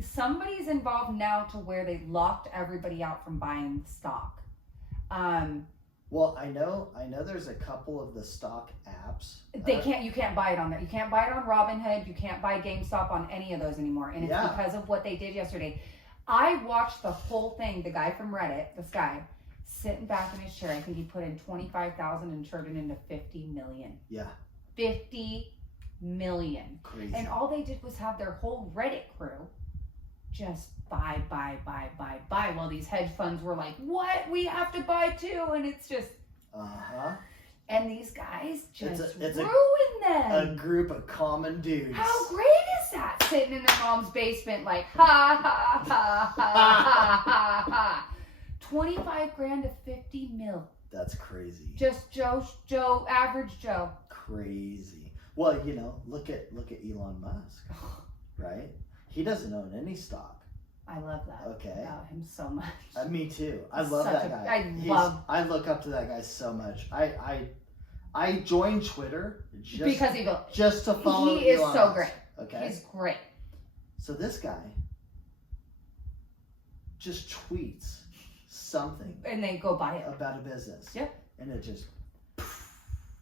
somebody's involved now to where they locked everybody out from buying stock. Well, I know there's a couple of the stock apps. You can't buy it on there. You can't buy it on Robinhood. You can't buy GameStop on any of those anymore. And it's because of what they did yesterday. I watched the whole thing. The guy from Reddit, this guy, sitting back in his chair. I think he put in 25,000 and turned it into 50 million. Yeah. 50 million. Crazy. And all they did was have their whole Reddit crew just buy. While these hedge funds were like, what? We have to buy too. And it's just, and these guys just ruin them. A group of common dudes. How great is that? Sitting in their mom's basement like, ha, ha, ha, ha, ha, ha. 25 grand to 50 mil. That's crazy. Just Joe, average Joe. Crazy. Well, you know, look at Elon Musk, right? He doesn't own any stock. I love that. Okay. About him so much. Me too. I love that guy. I look up to that guy so much. I joined Twitter just to follow. He is Elon so Musk. great. Okay. He's great. So this guy just tweets something and they go buy it about a business. Yep. And it just.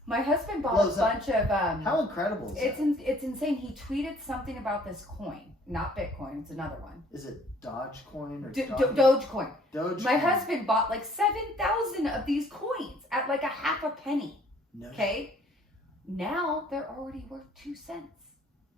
My husband bought a bunch of. How incredible is that? It's insane. He tweeted something about this coin, not Bitcoin. It's another one. Is it Dogecoin or Dogecoin? Dogecoin. My husband bought like 7,000 of these coins at like a half a penny. No. Okay. Now they're already worth 2 cents.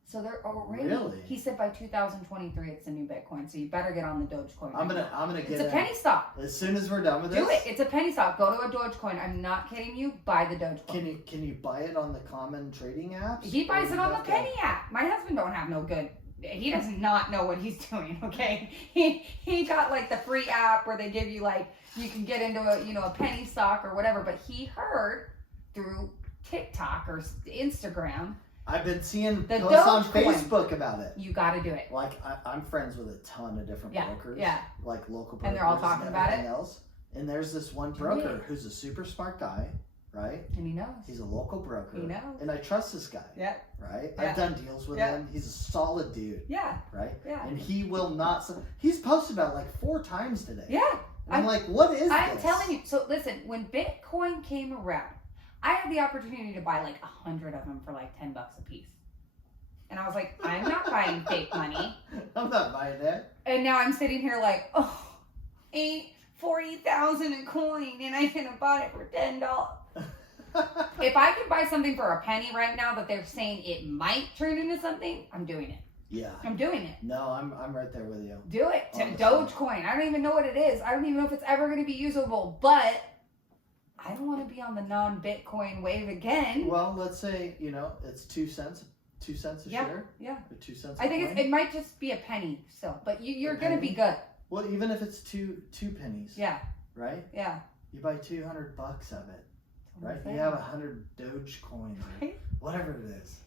So they're already. Really? He said by 2023 it's the new Bitcoin. So you better get on the Dogecoin. I'm gonna get it. It's a penny stock. As soon as we're done with this. Do it. It's a penny stock. Go to a Dogecoin. I'm not kidding you. Buy the Dogecoin. Can you buy it on the common trading apps? He buys it on the penny app. My husband don't have no good. He does not know what he's doing. Okay. He got like the free app where they give you like you can get into a penny stock or whatever. But he heard through TikTok or Instagram. I've been seeing the posts on Facebook about it. You got to do it. Like I'm friends with a ton of different brokers. Yeah. Like local brokers. And they're all talking about it. Else. And there's this one broker who's a super smart guy, right? And he knows. He's a local broker. He knows. And I trust this guy. Yeah. Right? Yeah. I've done deals with him. He's a solid dude. Yeah. Right? Yeah. And he will not. He's posted about it like 4 times today. Yeah. I'm like, what is this? I'm telling you. So listen, when Bitcoin came around, I had the opportunity to buy like 100 of them for like $10 a piece. And I was like, I'm not buying fake money. I'm not buying that. And now I'm sitting here like, 40,000 a coin, and I could have bought it for $10. If I could buy something for a penny right now that they're saying it might turn into something, I'm doing it. Yeah. I'm doing it. No, I'm right there with you. Do it. To Dogecoin. I don't even know what it is. I don't even know if it's ever going to be usable, but I don't want to be on the non-Bitcoin wave again. Well, let's say, it's 2 cents. 2 cents a share? Yeah. Or 2 cents I think it might just be a penny still, but you're going to be good. Well, even if it's two pennies. Yeah. Right? Yeah. You buy $200 of it. Right? You have 100 Doge coins. Right? Whatever it is.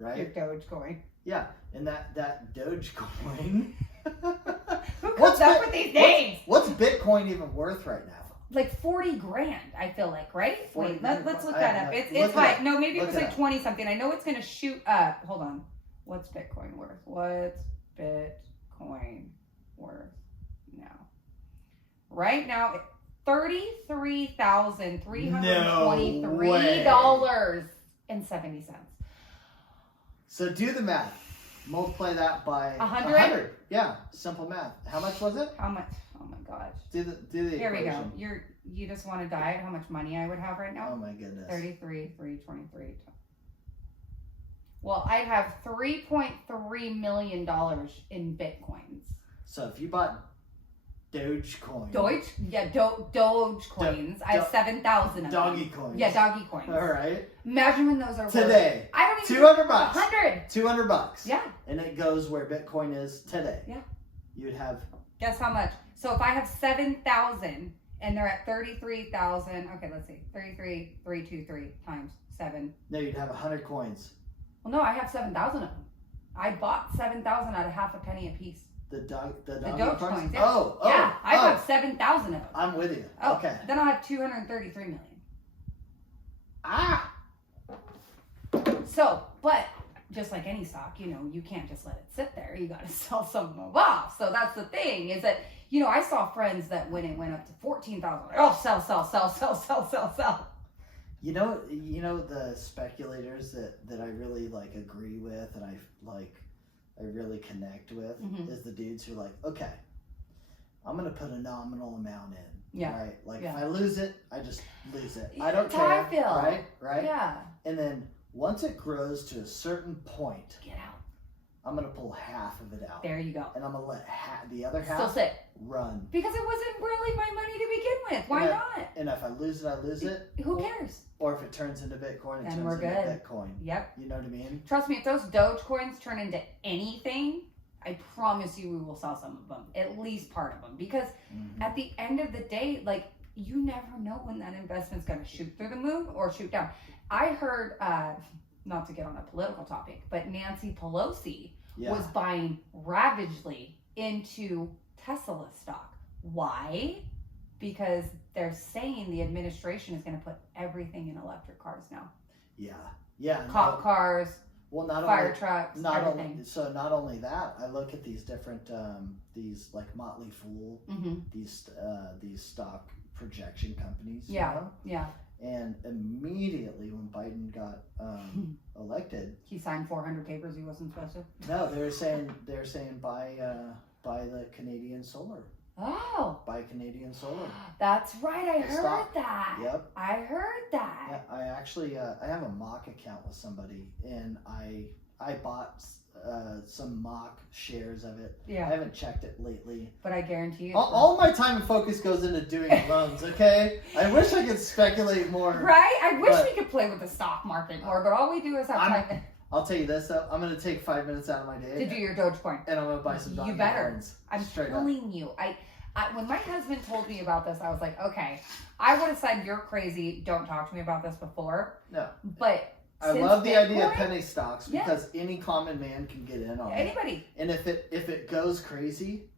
Right? Your Dogecoin. Yeah. And that Dogecoin. Who comes up with these names? What's Bitcoin even worth right now? Like 40 grand, I feel like, right? Wait, let's look that up. It's high. High. No, maybe it was like 20 something. I know it's going to shoot up. Hold on. What's Bitcoin worth? What's Bitcoin worth now? Right now, $33,323.70. So do the math. Multiply that by 100. Yeah, simple math. How much was it? How much? Oh my gosh. Do the Here equation. we go. You just want to die at how much money I would have right now? Oh my goodness. 33,323. Well, I'd have $3.3 million in Bitcoins. So if you bought Dogecoin. Dogecoins. I have 7,000 of them. Doggy coins. Yeah, doggy coins. All right. Imagine when those are today. I don't even $200. 100. $200. Yeah. And it goes where Bitcoin is today. Yeah. You'd have. Guess how much? So if I have 7,000 and they're at 33,000. Okay, let's see. 33,323 times 7. No, you'd have 100 coins. Well, no, I have 7,000 of them. I bought 7,000 at a half a penny a piece. The Dogecoins? Yeah. Oh. Yeah, I bought 7,000 of them. I'm with you. Oh, okay. Then I'll have 233 million. Ah! So, but just like any stock, you can't just let it sit there. You got to sell some of them off. So that's the thing is that, I saw friends that when it went up to 14,000, oh, sell. The speculators that I really agree with and I really connect with is the dudes who are like, okay, I'm going to put a nominal amount in. Yeah. Right? If I lose it, I just lose it. I don't care. care. I feel. Right? Yeah. And then once it grows to a certain point, get out. I'm gonna pull half of it out, There you go. and I'm gonna let the other Still half sit. run. Because it wasn't really my money to begin with. Why And not? And if I lose it, I lose it. Who cares? Or if it turns into Bitcoin, it Then turns we're into good. Bitcoin. Yep. You know what I mean? Trust me, if those Doge coins turn into anything, I promise you we will sell some of them, at least part of them. Because at the end of the day, like, you never know when that investment's going to shoot through the moon or shoot down. I heard, not to get on a political topic, but Nancy Pelosi was buying ravagely into Tesla stock. Why? Because they're saying the administration is going to put everything in electric cars now. Yeah. Cop cars, Well, not fire only, trucks, not everything. only, so not only that, I look at these different, these like Motley Fool, these stock projection companies. Yeah, You know? yeah. And immediately when Biden got elected, He signed 400 papers he wasn't supposed to. no, they're saying buy the Canadian solar. Oh, Buy Canadian solar. that's right. I The heard stock. that. Yep. I heard that. Yeah, I actually I have a mock account with somebody, and I bought some mock shares of it. I Yeah, haven't checked it lately. but I guarantee you. All my time and focus goes into doing loans. Okay, I wish I could speculate more. Right? I wish But- we could play with the stock market more, but all we do is have time I'll tell you this though, I'm gonna take 5 minutes out of my day to do your Dogecoin. and I'm gonna buy some. You Donkey better. coins. I'm Straight up. telling you. I when my husband told me about this, I was like, okay, I would have said you're crazy. Don't talk to me about this before. No. But I since love the idea of Bitcoin, penny stocks Yeah. because any common man can get in on it. anybody. And if it goes crazy,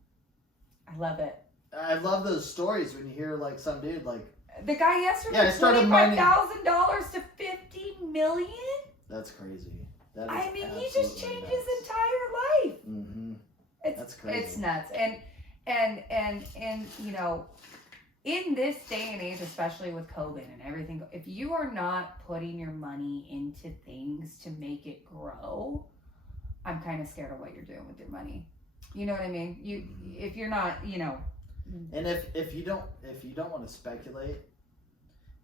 I love it. I love those stories when you hear like some dude like, The guy yesterday, Yeah, I started mining- $25,000 to $50 million. that's crazy. That is I mean, he just absolutely changed nuts. his entire life. Mm-hmm. It's That's crazy. It's nuts. And you know, in this day and age, especially with COVID and everything, if you are not putting your money into things to make it grow, I'm kind of scared of what you're doing with your money. You know what I mean? If you're not, you know. And if you don't want to speculate,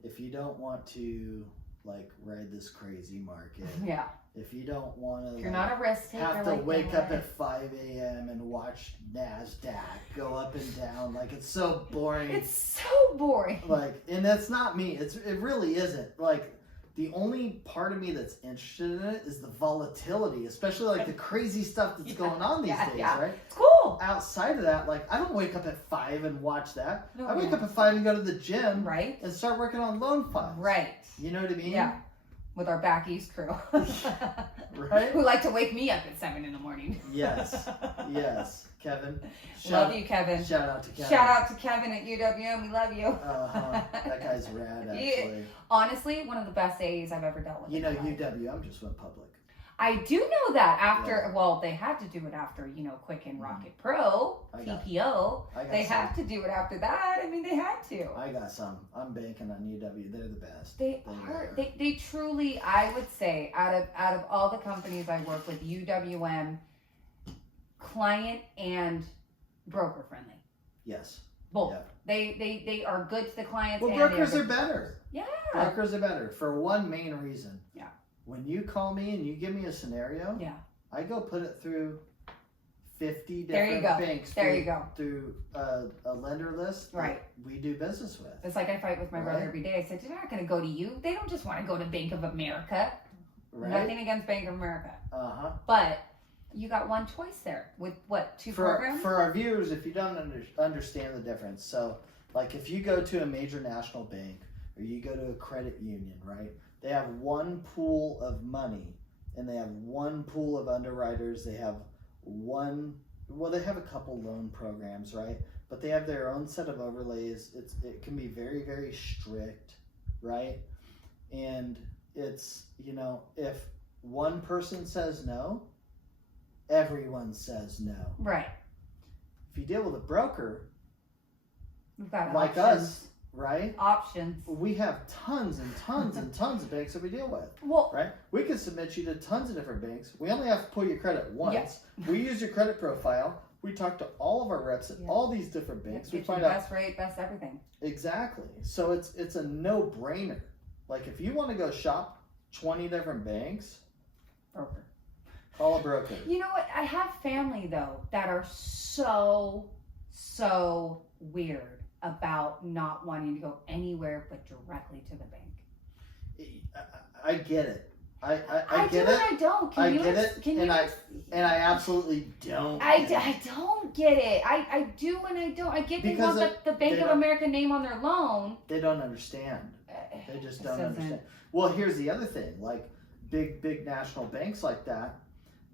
if you don't want to like ride this crazy market, Yeah. if you don't want to, If you're not a risk taker, have to like wake that. up at 5 a.m. and watch NASDAQ go up and down, like it's so boring. It's so boring. Like, and that's not me. It really isn't. Like, the only part of me that's interested in it is the volatility, especially like the crazy stuff that's going on these days, right? It's cool. Outside of that, like, I don't wake up at 5 and watch that. No, I wake up at 5 and go to the gym Right? and start working on loan files. Right. You know what I mean? Yeah. With our back east crew. Right? Who like to wake me up at 7 in the morning. Yes. Yes. Kevin. Love you, Kevin. Shout out to Kevin. Shout out to Kevin at UWM. We love you. Uh-huh. That guy's rad, actually. Honestly, one of the best AEs I've ever dealt with. You know, in my life. UWM just went public. I do know that after, Yeah. well, they had to do it after, you know, Quicken Rocket Pro, I got- PPO. I got They some. have to do it after that. I mean, they had to. I got some. I'm banking on UW. They're the best. They are. They truly, I would say, out of all the companies I work with, UWM, client and broker friendly. Yes. Both. Yeah. They are good to the clients. Well, and brokers they're are good- better. Yeah. Brokers are better for one main reason. Yeah. When you call me and you give me a scenario, Yeah. I go put it through 50 There you different go. banks. There through, you go. Through a lender list that Right. we do business with. It's like I fight with my brother every day. I said, they're not going to go to you. They don't just want to go to Bank of America. Right? Nothing against Bank of America. Uh-huh. But you got one choice there with what, two programs? For our viewers, if you don't understand the difference, so like if you go to a major national bank or you go to a credit union, right? They have one pool of money and they have one pool of underwriters. They have they have a couple loan programs, right? But they have their own set of overlays. It can be very, very strict, right? And it's, you know, if one person says no, everyone says no. Right. If you deal with a broker We've got like options. us, right? Options. We have tons and tons and tons of banks that we deal with, Well, right? We can submit you to tons of different banks. We only have to pull your credit once. Yes. We use your credit profile. We talk to all of our reps at Yeah. all these different banks. We get you find the out best rate, best everything. exactly. So it's a no-brainer. Like if you want to go shop 20 different banks, Broker. Call a broker. You know what? I have family though that are so weird about not wanting to go anywhere but directly to the bank. I get it. I I get do it. and I don't. Can I you get it, can and you I absolutely don't. I get it. don't get it. I do and I don't. I get they Because want the Bank they of don't- America name on their loan. They don't understand. They just It don't doesn't- understand. Well, here's the other thing. Like big national banks like that,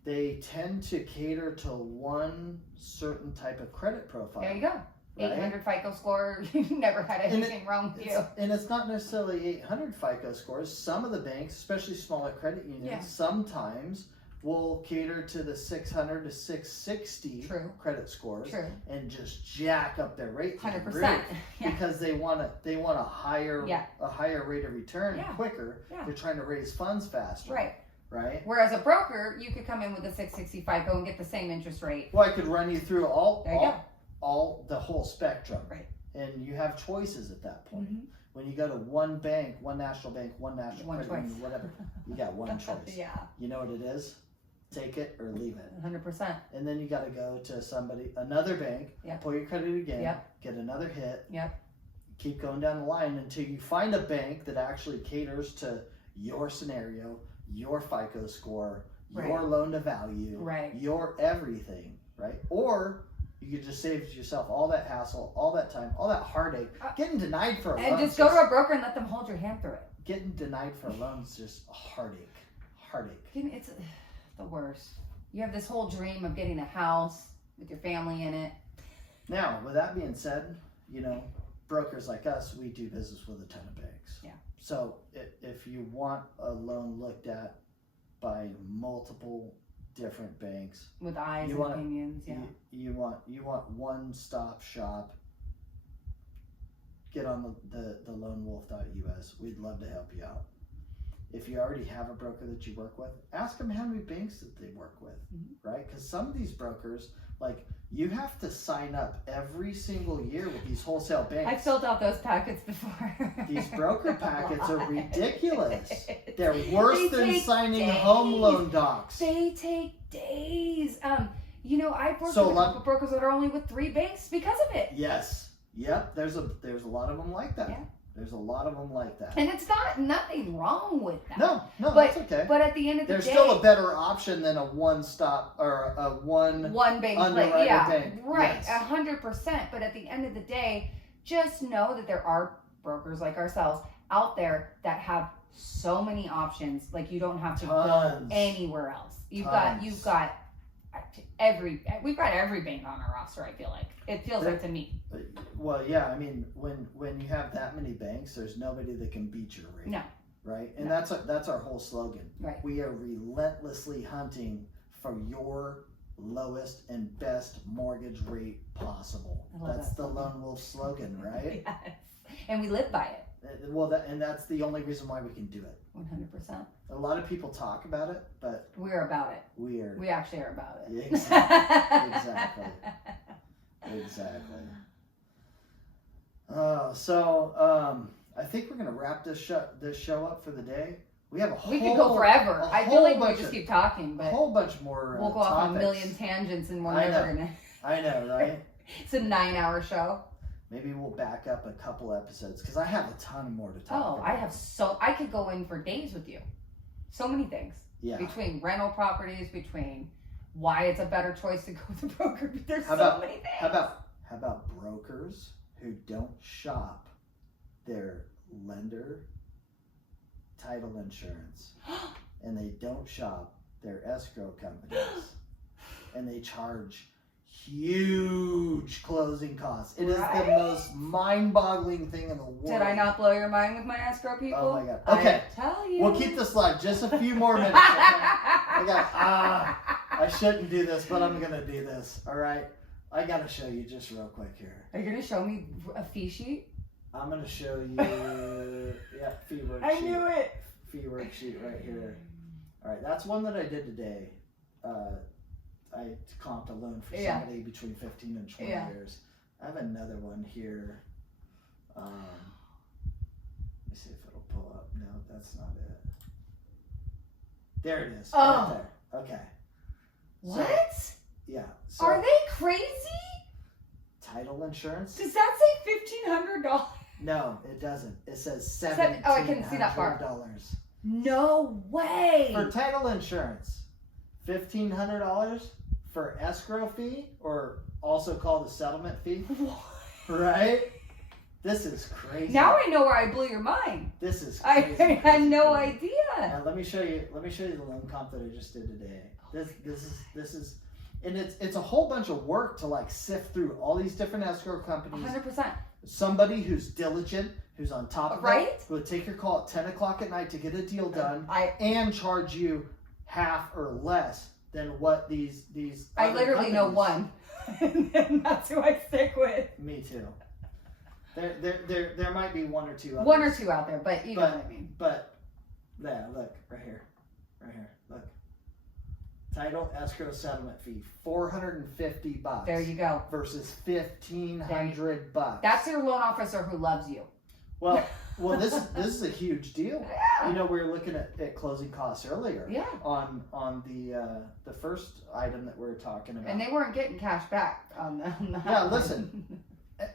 they tend to cater to one certain type of credit profile. There you go. Right? 800 FICO score. You never had anything wrong with you. And it's not necessarily 800 FICO scores. Some of the banks, especially smaller credit unions, Yeah. sometimes will cater to the 600 to 660 True. credit scores True. and just jack up their rate to the 100%. roof Yeah. because they want a higher Yeah. rate of return Yeah. quicker. Yeah. They're trying to raise funds faster. Right. Right. Whereas a broker, you could come in with a 660 FICO and get the same interest rate. Well, I could run you through There you go. all the whole spectrum. Right. And you have choices at that point. Mhm. When you go to one bank, one national bank, one national One credit choice. union, whatever, you got one choice. Yeah. You know what it is? Take it or leave it. 100%. And then you got to go to another bank, Yep. pull your credit again, Yep. get another hit, Yep. keep going down the line until you find a bank that actually caters to your scenario, your FICO score, your Right. loan to value, Right. your everything, right? Or you could just save yourself all that hassle, all that time, all that heartache. Getting denied for a loan. And just go to a broker and let them hold your hand through it. Getting denied for a loan is just a heartache. It's the worst. You have this whole dream of getting a house with your family in it. Now, with that being said, brokers like us, we do business with a ton of banks. Yeah. So if you want a loan looked at by multiple different banks, With eyes You and wanna- opinions, yeah. you want one-stop shop, get on the loanwolf.us. We'd love to help you out. If you already have a broker that you work with, ask them how many banks that they work with, right? Because some of these brokers, like, you have to sign up every single year with these wholesale banks. I filled out those packets before. These broker packets are ridiculous. They're They worse than take signing days. home loan docs. They take days. I've worked So with a a lot- couple brokers that are only with 3 banks because of it. Yes. Yep. There's a lot of them like that. Yeah. There's a lot of them like that. And it's nothing wrong with that. No, But- that's okay. But at the end of the There's day, still a better option than a one-stop or a one bank, underwriter yeah, bank. right, Yes. 100%. But at the end of the day, just know that there are brokers like ourselves out there that have so many options. Like, you don't have to Tons. go anywhere else. You've Tons. got we've got every bank on our roster. I feel like it feels like to me. Well, yeah. I mean, when you have that many banks, there's nobody that can beat your rate. No. Right, and No. that's our whole slogan. Right. We are relentlessly hunting for your lowest and best mortgage rate possible. I love That's that the slogan. Lone Wolf slogan, right? Yes. And we live by it. And that's the only reason why we can do it. 100%. A lot of people talk about it, but We're about it. we are We actually are about it. Exactly. Exactly. I think we're gonna wrap this show up for the day. We have We could go forever. I feel like we bunch just of- keep talking, a but whole bunch more. we'll go off on a topics. million tangents and we're I never know. gonna. I know, right? It's a 9-hour show. Maybe we'll back up a couple episodes because I have a ton more to talk Oh, about. I could go in for days with you. So many things. Yeah. Between rental properties, between why it's a better choice to go with a broker. There's How so about- many things. How about brokers who don't shop their lender title insurance and they don't shop their escrow companies and they charge huge closing costs. It is Right? the most mind-boggling thing in the world. Did I not blow your mind with my escrow people? Oh my God. Okay. I tell you. We'll keep this live just a few more minutes. Okay? I shouldn't do this, but I'm gonna do this. All right. I gotta show you just real quick here. Are you gonna show me a fee sheet? I'm gonna show you. Yeah, fee worksheet. I knew it. Fee worksheet right here. All right, that's one that I did today. I comped a loan for Yeah. somebody between 15 and 20 Yeah. years. I have another one here. Let me see if it'll pull up. No, that's not it. There it is. Oh. Right there. Okay. What? Yeah. So Are they crazy? title insurance? Does that say $1,500? No, it doesn't. It says Oh, I couldn't see that part. $1,700 No way. for title insurance. $1,500 for escrow fee, or also called a settlement fee. Right? This is crazy. Now I know where I blew your mind. This is I crazy. had no idea. Now, let me show you the loan comp that I just did today. This is, and it's a whole bunch of work to like sift through all these different escrow companies. 100%. Somebody who's diligent, who's on top of Right? it, who would take your call at 10 o'clock at night to get a deal done and charge you half or less than what these I other literally know companies- one. And that's who I stick with. Me too. There might be one or two others. One or two out there, but you know what I mean. But yeah, look right here, look. Title escrow settlement fee $450. There you go. Versus $1,500. That's your loan officer who loves you. Well, this is a huge deal. Yeah. You know, we were looking at closing costs earlier. Yeah. On the first item that we were talking about. And they weren't getting cash back on that. Yeah, listen.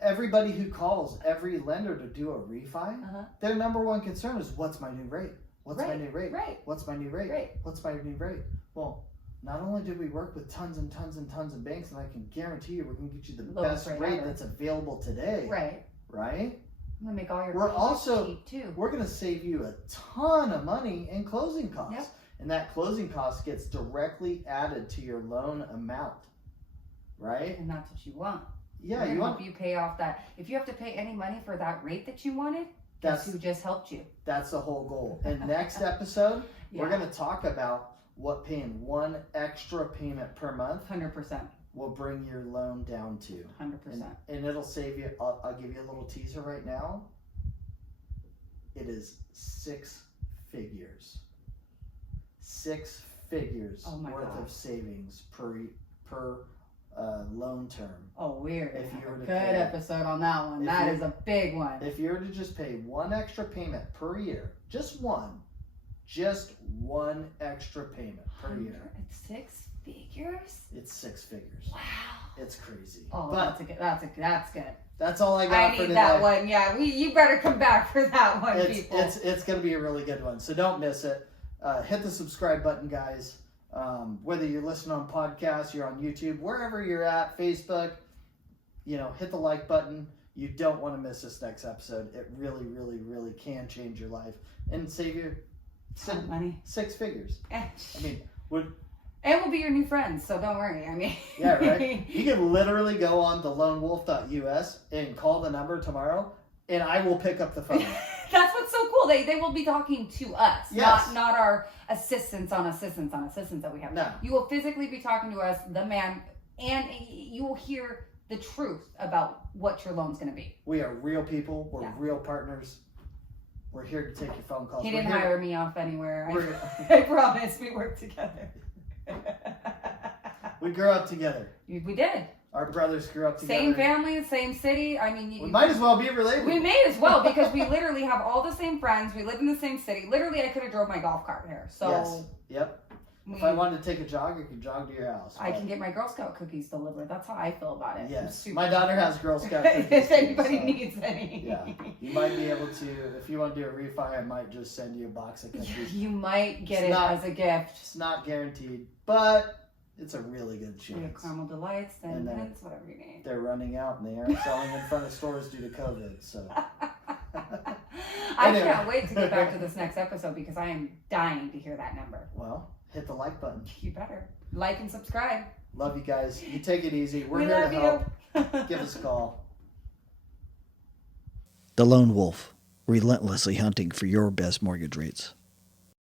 Everybody who calls every lender to do a refi, their number one concern is, what's my new rate? What's my new rate? Right. What's my new rate? Right. What's my new rate? Well, not only do we work with tons and tons and tons of banks, and I can guarantee you we're going to get you the Lowest best rate rate ever. that's available today. Right. Right? I'm going to make all your We're costs also cheap too. we're going to save you a ton of money in closing costs. Yep. And that closing cost gets directly added to your loan amount. Right? And that's what you want. Yeah, We're you gonna want help you pay off that. If you have to pay any money for that rate that you wanted, guess who just helped you? that's the whole goal. And next episode, we're Yeah. going to talk about what paying one extra payment per month 100%. will bring your loan down to. 100%. And it'll save you, I'll give you a little teaser right now. It is 6 figures. 6 figures Oh my worth God. of savings per loan term. Oh, weird. If you were to Good pay- episode on that one. if That you- is a big one. If you were to just pay one extra payment per year, just one extra payment per year, It's 6 figures? it's 6 figures. Wow. It's crazy. Oh, but that's good. that's all I got I for need today. that one. Yeah, you better come back for that one, people. It's going to be a really good one, so don't miss it. Hit the subscribe button, guys. Whether you're listening on podcasts, you're on YouTube, wherever you're at, Facebook, hit the like button. You don't want to miss this next episode. It really, really, really can change your life and save you Ton of money. 6 figures. I mean, And we'll be your new friends, so don't worry. I mean, yeah, right? You can literally go on thelonewolf.us and call the number tomorrow, and I will pick up the phone. That's what's so cool. They will be talking to us, Yes. not our assistants that we have. No. You will physically be talking to us, the man, and you will hear the truth about what your loan's going to be. We are real people. We're Yeah. real partners. We're here to take your phone calls. He We're didn't here- hire me off anywhere. We're- I promise. We work together. We grew up together. We did. Our brothers grew up together. Same family, same city. I mean, We might as well be related. We may as well because we literally have all the same friends. We live in the same city. Literally, I could have drove my golf cart here. So Yes. Yep. If I wanted to take a jog, I could jog to your house. I can get my Girl Scout cookies delivered. That's how I feel about it. I'm Yes. super My daughter has Girl Scout cookies. if too, anybody so, needs any. Yeah. You might be able to, if you want to do a refi, I might just send you a box of cookies. You might get It's it not- as a gift. It's not guaranteed, but it's a really good We have chance. caramel delights, And Thin then- Mints, whatever you need. They're running out and they aren't selling in front of stores due to COVID, so. I Anyway. can't wait to get back to this next episode because I am dying to hear that number. Well, hit the like button. You better. Like and subscribe. Love you guys. You take it easy. We're We here love to you. help. Give us a call. The Lone Wolf, relentlessly hunting for your best mortgage rates.